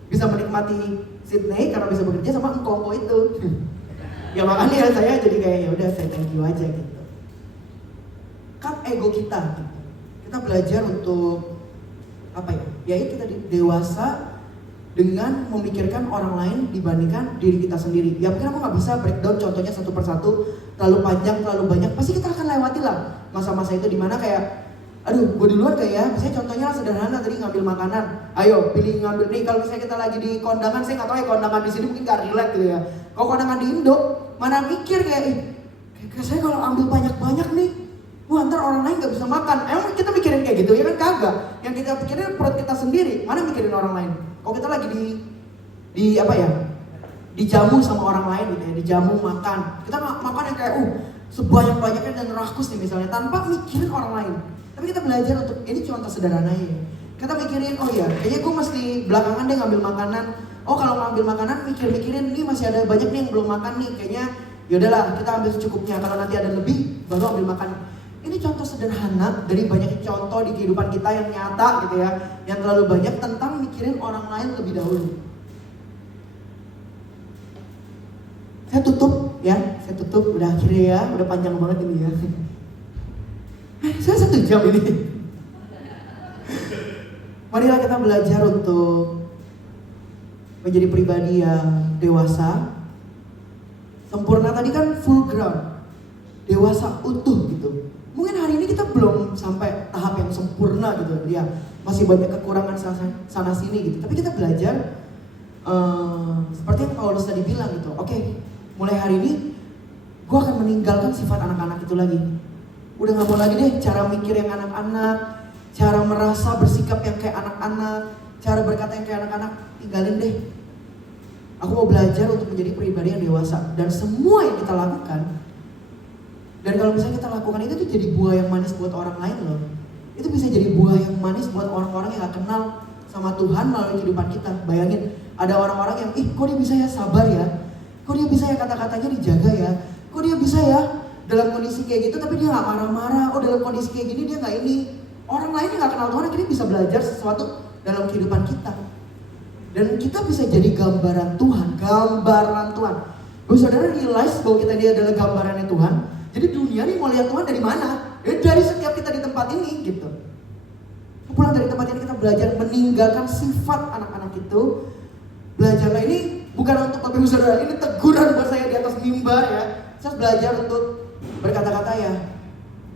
Bisa menikmati Sydney karena bisa bekerja sama engkau itu. Ya makanya saya jadi kayak ya udah saya thank you aja gitu. Cut ego kita gitu. Kita belajar untuk apa ya? Yaitu kita dewasa dengan memikirkan orang lain dibandingkan diri kita sendiri. Ya mungkin aku gak bisa breakdown contohnya satu persatu, terlalu panjang, terlalu banyak. Pasti kita akan lewati lah masa-masa itu dimana kayak aduh, gue duluan kayak ya, misalnya contohnya sederhana tadi ngambil makanan. Ayo, pilih ngambil nih, kalau misalnya kita lagi di kondangan, saya nggak tahu ya kondangan di sini mungkin gak relate gitu ya. Kalau kondangan di Indo, mana mikir kayak kayak saya kalau ambil banyak-banyak nih, wah ntar orang lain gak bisa makan. Emang kita mikirin kayak gitu ya kan kagak. Yang kita pikirin perut kita sendiri, mana mikirin orang lain. Kalau kita lagi di apa ya, dijamu sama orang lain gitu ya, dijamu makan. Kita makan yang kayak sebanyak-banyaknya dan rakus nih misalnya, tanpa mikirin orang lain. Tapi kita belajar untuk, ini contoh sederhana ya. Kita mikirin, oh ya, kayaknya gue mesti belakangan deh ngambil makanan. Oh kalau ngambil makanan mikir-mikirin, nih masih ada banyak nih yang belum makan nih. Kayaknya yaudahlah kita ambil secukupnya. Kalau nanti ada lebih, baru ambil makan. Ini contoh sederhana dari banyak contoh di kehidupan kita yang nyata gitu ya. Yang terlalu banyak tentang mikirin orang lain lebih dahulu. Saya tutup ya, udah akhirnya ya, udah panjang banget ini ya. Saya 1 jam ini. Marilah kita belajar untuk menjadi pribadi yang dewasa. Sempurna tadi kan full ground, dewasa utuh gitu. Mungkin hari ini kita belum sampai tahap yang sempurna gitu ya, masih banyak kekurangan sana sini gitu. Tapi kita belajar seperti yang Paulus tadi bilang gitu. Oke, mulai hari ini gue akan meninggalkan sifat anak-anak itu lagi. Udah gak mau lagi deh cara mikir yang anak-anak, cara merasa bersikap yang kayak anak-anak, cara berkata yang kayak anak-anak, tinggalin deh. Aku mau belajar untuk menjadi pribadi yang dewasa. Dan semua yang kita lakukan, dan kalau misalnya kita lakukan itu tuh jadi buah yang manis buat orang lain loh. Itu bisa jadi buah yang manis buat orang-orang yang gak kenal sama Tuhan melalui kehidupan kita. Bayangin, ada orang-orang yang, kok dia bisa ya sabar ya, kok dia bisa ya kata-katanya dijaga ya, kok dia bisa ya dalam kondisi kayak gitu tapi dia gak marah-marah, dalam kondisi kayak gini dia gak ini. Orang lain yang gak kenal Tuhan akhirnya bisa belajar sesuatu dalam kehidupan kita. Dan kita bisa jadi gambaran Tuhan. Bahwa saudara realize bahwa kita dia adalah gambarannya Tuhan. Jadi dunia ini mau lihat Tuhan dari mana? Dari setiap kita di tempat ini gitu. Pulang dari tempat ini kita belajar meninggalkan sifat anak-anak itu. Belajarlah, ini bukan untuk Bapak Ibu Saudara, ini teguran buat saya di atas mimbar ya. Saya belajar untuk berkata-kata ya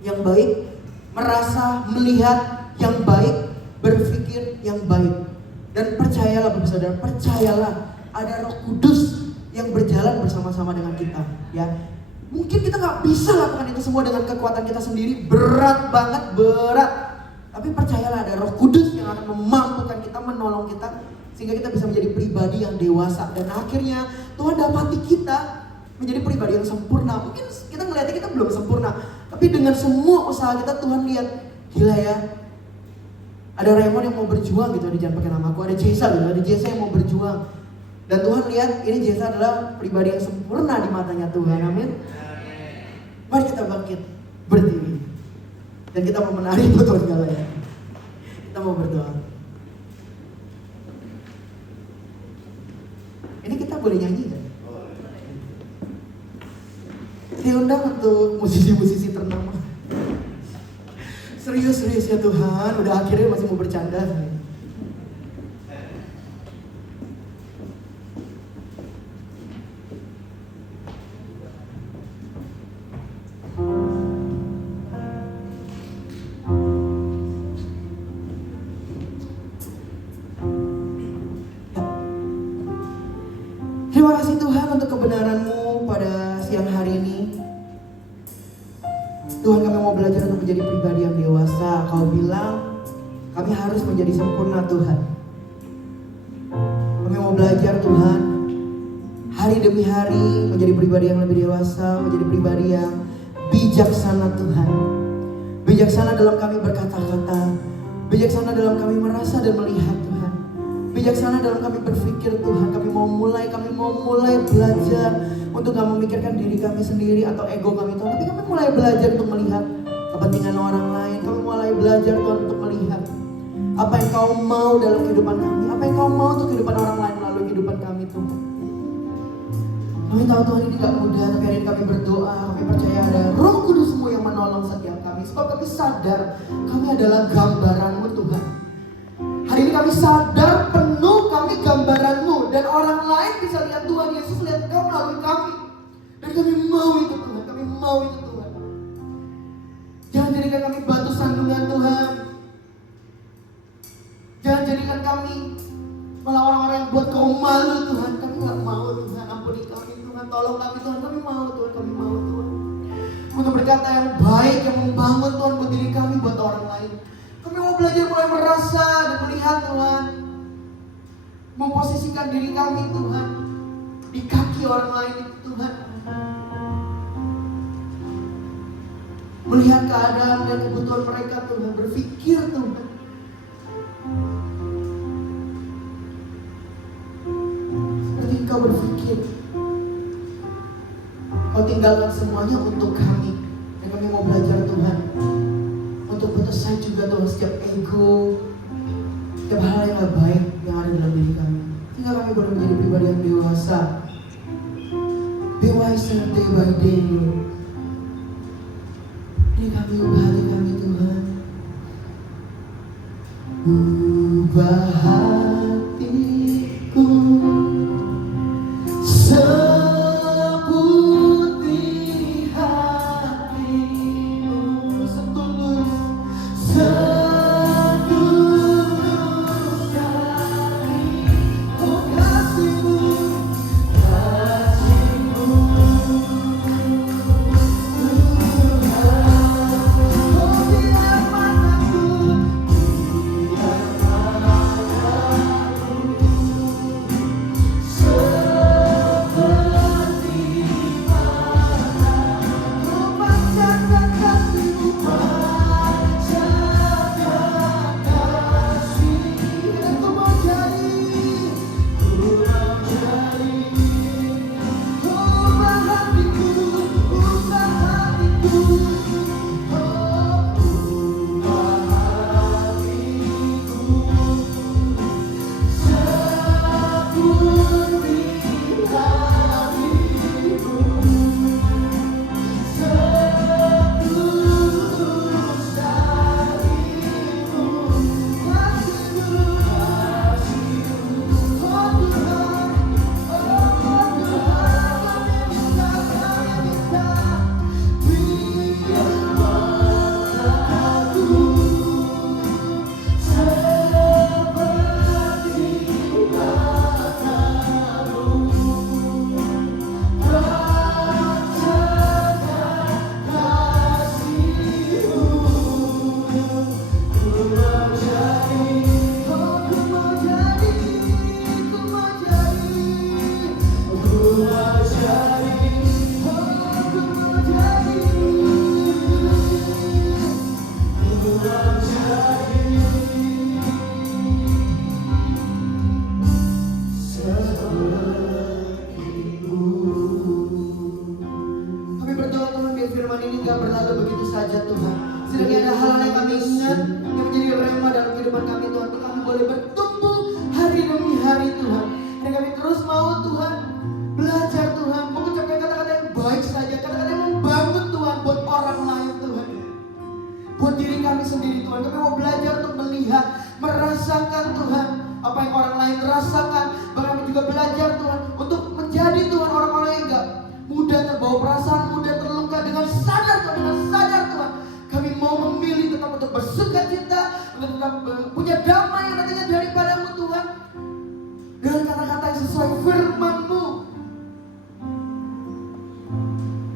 yang baik, merasa, melihat yang baik, berpikir yang baik. Dan percayalah Bapak Saudara, percayalah ada Roh Kudus yang berjalan bersama-sama dengan kita ya. Mungkin kita gak bisa lakukan itu semua dengan kekuatan kita sendiri, berat banget, berat. Tapi percayalah ada Roh Kudus yang akan memampukan kita, menolong kita, sehingga kita bisa menjadi pribadi yang dewasa. Dan akhirnya Tuhan dapati kita menjadi pribadi yang sempurna. Mungkin kita ngeliatnya kita belum sempurna, tapi dengan semua usaha kita Tuhan lihat, gila ya, ada Raymond yang mau berjuang gitu, di jangan pakai nama aku, ada Jesa gitu, ada Jesa yang mau berjuang. Dan Tuhan lihat ini Jesa adalah pribadi yang sempurna di matanya Tuhan. Amin. Mari kita bangkit, berdiri. Dan kita mau menari betul ya. Kita mau berdoa. Ini kita boleh nyanyi kan? Diundang untuk musisi-musisi ternama. Serius ya Tuhan, udah akhirnya masih mau bercanda. Terima kasih Tuhan untuk kebenaran-Mu pada siang hari ini. Tuhan, kami mau belajar untuk menjadi pribadi yang dewasa. Kau bilang kami harus menjadi sempurna Tuhan. Kami mau belajar Tuhan, hari demi hari menjadi pribadi yang lebih dewasa, menjadi pribadi yang bijaksana Tuhan. Bijaksana dalam kami berkata-kata, bijaksana dalam kami merasa dan melihat Tuhan. Bijaksana dalam kami berpikir Tuhan. Kami mau mulai belajar untuk gak memikirkan diri kami sendiri atau ego kami Tuhan. Tapi kami mulai belajar untuk melihat kepentingan orang lain. Kami mulai belajar Tuhan untuk melihat apa yang Kau mau dalam kehidupan kami, apa yang Kau mau untuk kehidupan orang lain melalui kehidupan kami Tuhan. Kami tahu Tuhan ini gak mudah, tapi hari ini kami berdoa, kami percaya ada Roh Kudus-Mu yang menolong setiap kami. Sebab kami sadar kami adalah gambaran-Mu Tuhan. Hari ini kami sadar penuh kami gambaran-Mu. Dan orang lain bisa lihat Tuhan Yesus, lihat Engkau melalui kami. Dan kami mau itu Tuhan, kami mau itu Tuhan. Jangan jadikan kami batu sandungan Tuhan. Jangan jadikan kami malah orang-orang yang buat Kau malu Tuhan. Kami gak mau Tuhan, ampuni kami Tuhan. Tolong kami Tuhan, kami mau Tuhan, kami mau Tuhan. Untuk berkata yang baik, yang membangun Tuhan buat diri kami, buat orang lain. Kami mau belajar mulai merasa dan melihat Tuhan, memposisikan diri kami Tuhan di kaki orang lain itu Tuhan. Melihat keadaan dan kebutuhan mereka Tuhan, berpikir Tuhan. Seperti Engkau berpikir, Kau tinggalkan semuanya untuk kami. Dan kami mau belajar Tuhan untuk putus asa juga Tuhan setiap ego, setiap hal yang gak baik yang ada dalam diri kami. Sehingga kami boleh menjadi pribadi yang dewasa. Be wiser day by day. Ini kami ubah hati kami Tuhan. Ubah hatiku seputih hatimu, setulus belajar Tuhan. Sedangkan ada hal-hal yang kami ingat yang menjadi rema dalam kehidupan kami Tuhan, untuk kami boleh bertumbuh hari demi hari Tuhan. Dan kami terus mau Tuhan belajar Tuhan, mengucapkan kata-kata yang baik saja, kata-kata yang membangun Tuhan buat orang lain Tuhan. Buat diri kami sendiri Tuhan, kami mau belajar untuk melihat, merasakan Tuhan apa yang orang lain rasakan. Bahkan kami juga belajar Tuhan untuk menjadi Tuhan orang-orang yang gak mudah terbawa perasaan, mudah terluka. Dengan sadar Tuhan, dengan sadar Tuhan, kami mau memilih tetap untuk bersuka cita, untuk tetap punya damai yang datangnya daripadamu Tuhan, dengan kata-kata yang sesuai firman-Mu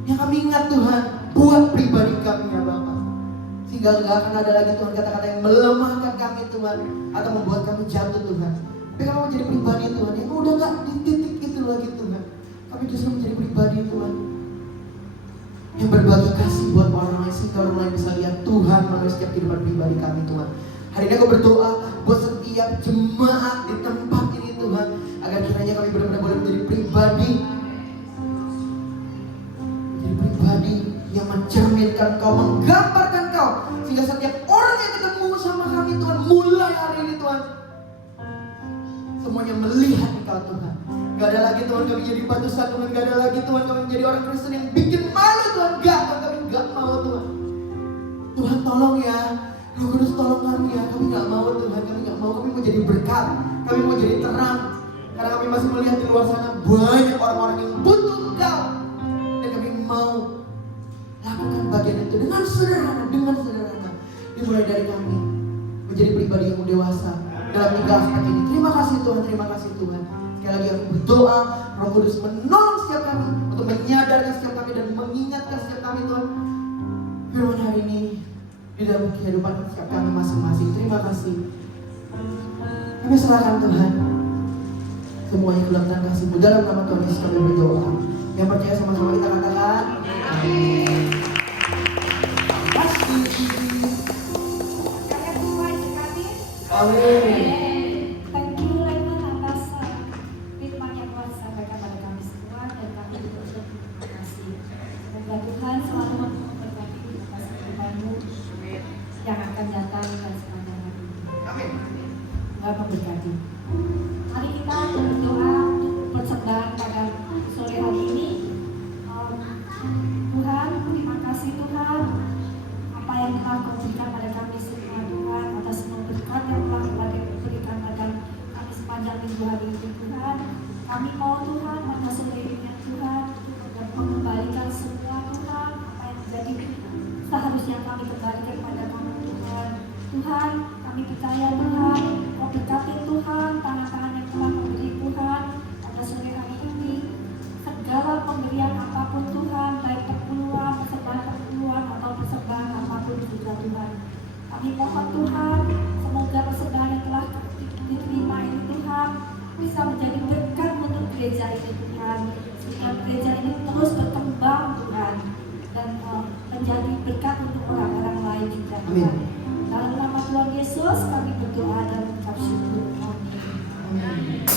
yang kami ingat Tuhan buat pribadi kami ya Bapa. Sehingga gak akan ada lagi Tuhan kata-kata yang melemahkan kami Tuhan, atau membuat kami jatuh Tuhan. Tapi kami mau jadi pribadi Tuhan yang udah gak di titik itu lagi Tuhan. Kami justru menjadi pribadi Tuhan yang berbagi kasih buat orang lain, sehingga orang lain bisa lihat Tuhan melalui setiap kehidupan pribadi kami Tuhan. Hari ini aku berdoa buat setiap jemaat di tempat ini Tuhan, agar kiranya kami benar-benar boleh menjadi pribadi yang mencerminkan Kau, menggambarkan Kau, sehingga setiap orang yang ketemu sama kami Tuhan mulai hari ini Tuhan, semuanya melihat Engkau Tuhan. Gak ada lagi Tuhan kami jadi batu sandungan, gak ada lagi Tuhan kami menjadi orang Kristen yang bikin malu Tuhan. Gak, Tuhan, kami gak mau Tuhan. Tuhan tolong ya, Roh Kudus tolong kami ya. Kami gak mau Tuhan, kami gak mau. Kami mau jadi berkat, kami mau jadi terang. Karena kami masih melihat di luar sana banyak orang-orang yang butuh Engkau. Dan kami mau lakukan bagian itu dengan sederhana. Dimulai dari kami menjadi pribadi yang dewasa dalam 3 aspek ini. Terima kasih Tuhan, terima kasih Tuhan. Sekali lagi aku berdoa, Roh Kudus menolong setiap kami untuk menyadarkan setiap kami dan mengingatkan setiap kami Tuhan firman hari ini di dalam kehidupan setiap kami masing-masing. Terima kasih. Kami serahkan Tuhan semuanya ke dalam tangan kasih-Mu. Dalam nama Tuhan Yesus kami berdoa. Yang percaya sama-sama kita katakan amin. Amin. Thank you Raymond atas firman yang telah disampaikan pada kami semua, dan kami berterima kasih. Semoga Tuhan selalu memberkati atas kehidupanmu yang akan datang dan sepanjang hari ini. Amin. Tuhan memberkati. Mari kita berdoa untuk persembahan pada sore hari ini. Tuhan, terima kasih Tuhan, apa yang telah Kau berikan pada kami semua Tuhan, atas semua berkat yang telah Kau berikan pada kami sepanjang minggu hari ini Tuhan. Kami mau Tuhan pada sore ini Tuhan untuk mengembalikan semua Tuhan apa yang menjadi seharusnya kami kembalikan pada kami Tuhan. Tuhan, kami percaya Tuhan, Kau berkati Tuhan tangan-tangan yang telah memberi Tuhan pada sore hari ini. Segala pemberian apapun Tuhan, baik perpuluhan, persembahan atau persembahan apapun juga Tuhan. Kami mohon Tuhan, semoga persembahan yang telah diterima ini Tuhan bisa menjadi berkat untuk gereja ini Tuhan, sehingga gereja ini terus berkembang Tuhan, dan menjadi berkat untuk orang-orang lain juga Tuhan. Dalam nama Tuhan Yesus kami berdoa dan mengucap syukur. Amin.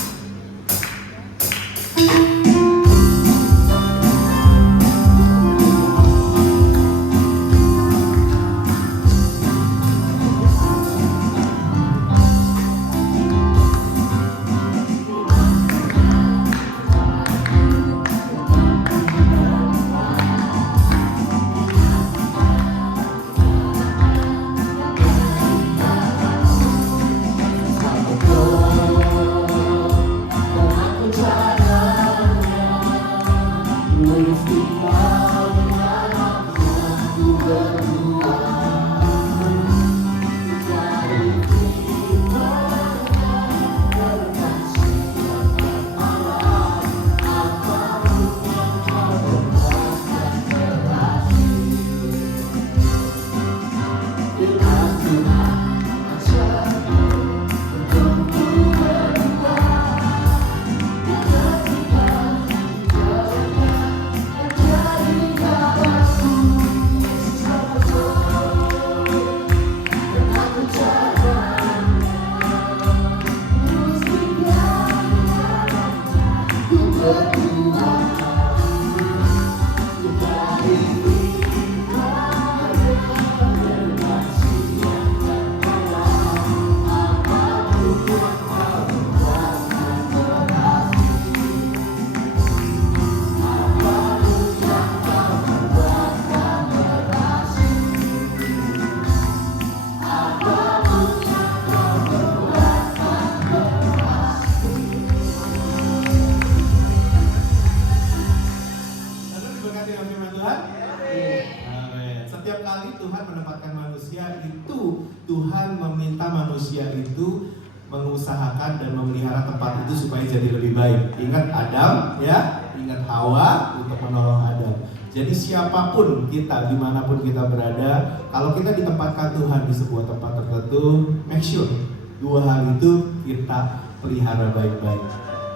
manusia itu, Tuhan meminta manusia itu mengusahakan dan memelihara tempat itu supaya jadi lebih baik. Ingat Adam ya, ingat Hawa untuk menolong Adam. Jadi siapapun kita, dimanapun kita berada, kalau kita ditempatkan Tuhan di sebuah tempat tertentu, make sure 2 hal itu kita pelihara baik-baik.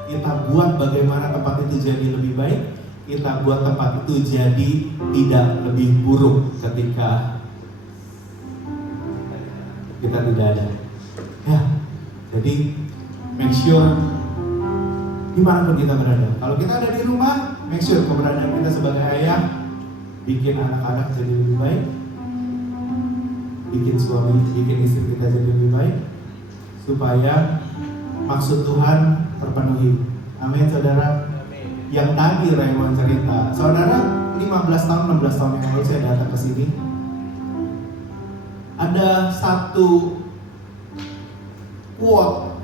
Kita buat bagaimana tempat itu jadi lebih baik, kita buat tempat itu jadi tidak lebih buruk ketika kita tidak ada. Ya, jadi make sure dimanapun kita berada. Kalau kita ada di rumah, make sure keberadaan kita sebagai ayah bikin anak-anak jadi lebih baik, bikin suami, bikin istri kita jadi lebih baik, supaya maksud Tuhan terpenuhi. Amin, saudara. Yang tadi Raymond cerita, saudara 15 tahun, 16 tahun yang lalu saya datang ke sini. Ada satu quote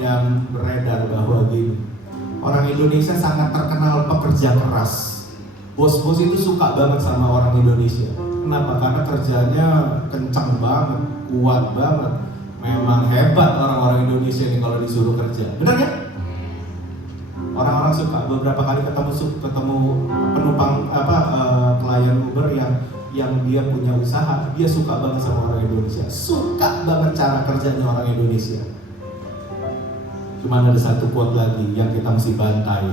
yang beredar bahwa gini, orang Indonesia sangat terkenal pekerja keras. Bos-bos itu suka banget sama orang Indonesia. Kenapa? Karena kerjanya kencang banget, kuat banget. Memang hebat orang-orang Indonesia ini kalau disuruh kerja. Benar ya? Orang-orang suka. Beberapa kali ketemu penumpang klien Uber yang dia punya usaha, dia suka banget sama orang Indonesia. Suka banget cara kerjanya orang Indonesia. Cuman ada satu quote lagi yang kita mesti bantai.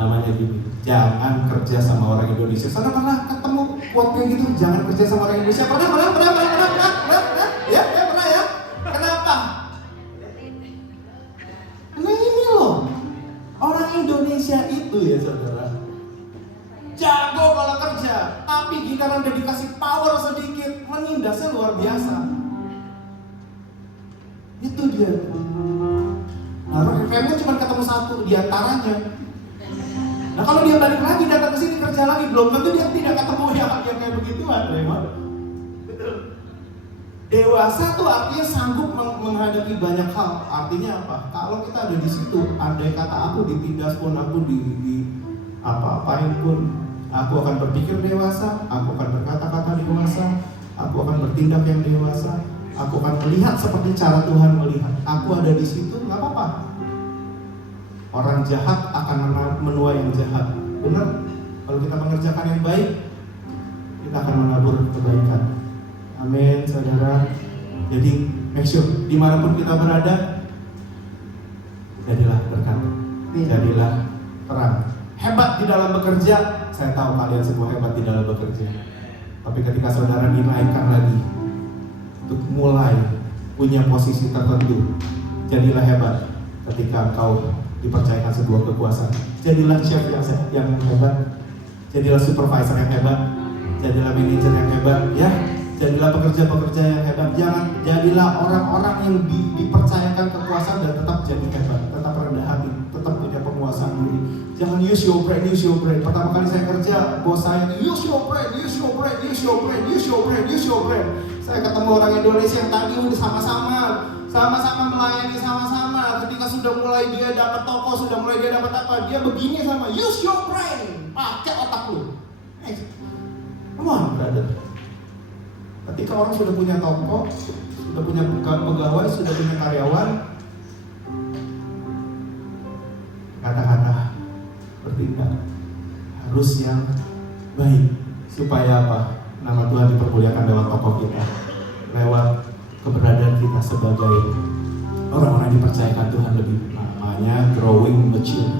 Namanya gini, jangan kerja sama orang Indonesia. Sana pernah ketemu quote kayak gitu, jangan kerja sama orang Indonesia. Pernah? Ya, pernah ya? Kenapa? Nah ini loh, orang Indonesia itu ya saudara, jago kalau kerja, tapi giliran udah dikasih power sedikit, menindasnya luar biasa. Itu dia. Nah, FM-nya cuma ketemu satu di antaranya. Nah, kalau dia balik lagi datang ke sini kerja lagi, belum tentu dia tidak ketemu yang kayak begituan, Raymond. Betul. Dewasa tuh artinya sanggup menghadapi banyak hal. Artinya apa? Kalau kita ada di situ, andai kata aku ditindas pun, aku di apa-apain pun, aku akan berpikir dewasa, aku akan berkata-kata dewasa, aku akan bertindak yang dewasa, aku akan melihat seperti cara Tuhan melihat. Aku ada di situ, nggak apa-apa. Orang jahat akan menuai yang jahat. Benar? Kalau kita mengerjakan yang baik, kita akan menabur kebaikan. Amin, saudara. Jadi, make sure dimanapun kita berada, jadilah berkat, jadilah terang. Hebat di dalam bekerja, saya tahu kalian semua hebat di dalam bekerja. Tapi ketika saudara dinaikkan lagi untuk mulai punya posisi tertentu, jadilah hebat ketika engkau dipercayakan sebuah kekuasaan. Jadilah chef yang hebat, jadilah supervisor yang hebat, jadilah manajer yang hebat, ya. Jadilah pekerja-pekerja yang hebat. Jadilah orang-orang yang dipercayakan kekuasaan dan tetap jadi hebat, tetap rendah hati, tetap punya penguasaan diri. Jangan use your brain. Pertama kali saya kerja, bos saya use your brain. Saya ketemu orang Indonesia yang tadi udah sama-sama melayani sama-sama. Ketika sudah mulai dia dapat toko, sudah mulai dia dapat apa, dia begini sama use your brain, pakai otak lu. Come on, brother. Ketika orang sudah punya toko, sudah punya pegawai, sudah punya karyawan, kata-kata bertindak harus yang baik. Supaya apa? Nama Tuhan dipermuliakan lewat toko kita, lewat keberadaan kita sebagai orang-orang yang dipercayakan Tuhan lebih. Namanya growing mature,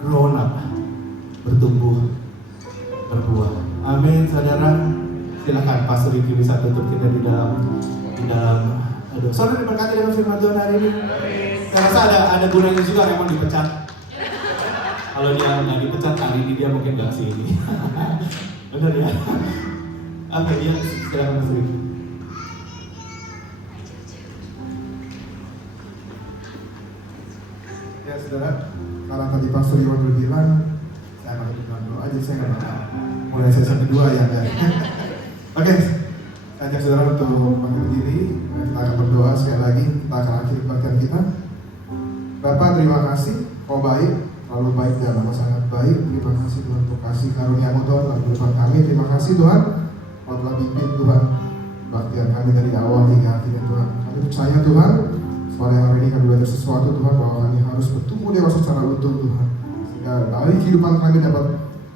grown up, bertumbuh, berbuah. Amin, saudara. Silakan Pastor Riki bisa tutup kita di dalam aduh. Saudara diberkati dengan firman Tuhan hari ini. Saya rasa ada gunanya juga memang dipecat. Kalau dia nggak dipecat kali ini dia mungkin nggak sini. Benar ya? Oke, ya silakan Pastor Riki. Ya saudara, karena tadi Pastor Iwan bilang saya pakai dengan doa aja, saya nggak bakal mulai sesi kedua ya guys. Oke, saya ajak saudara untuk bangkit diri. Kita akan berdoa sekali lagi. Kita akan akhiri kebaktian kita. Bapak, terima kasih, Kau baik, terlalu baik dan amat sangat baik. Terima kasih Tuhan untuk kasih karunia-Mu Tuhan dalam kehidupan kami. Terima kasih Tuhan Kau telah pimpin Tuhan kebaktian kami dari awal hingga akhirnya Tuhan. Kami percaya Tuhan, sore hari ini kami belajar sesuatu Tuhan, bahwa kami harus bertumbuh dewasa secara utuh Tuhan, sehingga dari kehidupan kami dapat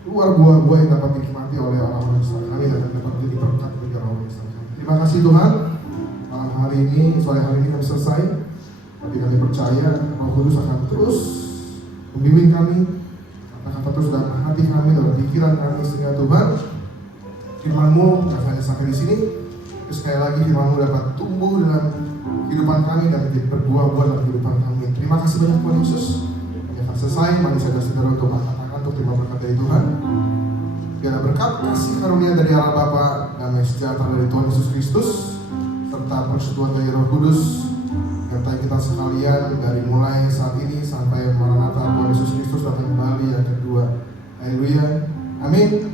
keluar buah-buah yang dapat dinikmati oleh orang-orang besar kami dan dapat menjadi berkat bagi orang besar kami. Terima kasih Tuhan, malam hari ini, sore hari ini kami selesai, tapi kami percaya Roh Kudus akan terus membimbing kami, kata-kata terus dalam hati kami, dalam pikiran kami, sehingga Tuhan firman-Mu tidak hanya sampai di sini, tapi sekali lagi firman-Mu dapat tumbuh dalam kehidupan kami dan menjadi berbuah-buah dalam kehidupan kami. Terima kasih banyak Tuhan Yesus. Kami akan selesai, mari saudara-saudara untuk angkat tangan untuk terima berkat dari Tuhan. Biarlah berkat kasih karunia dari Allah Bapa, damai sejahtera dari Tuhan Yesus Kristus, serta persekutuan dari Roh Kudus menyertai kita sekalian dari mulai saat ini sampai Maranatha Tuhan Yesus Kristus datang kembali yang kedua. Haleluya. Amin.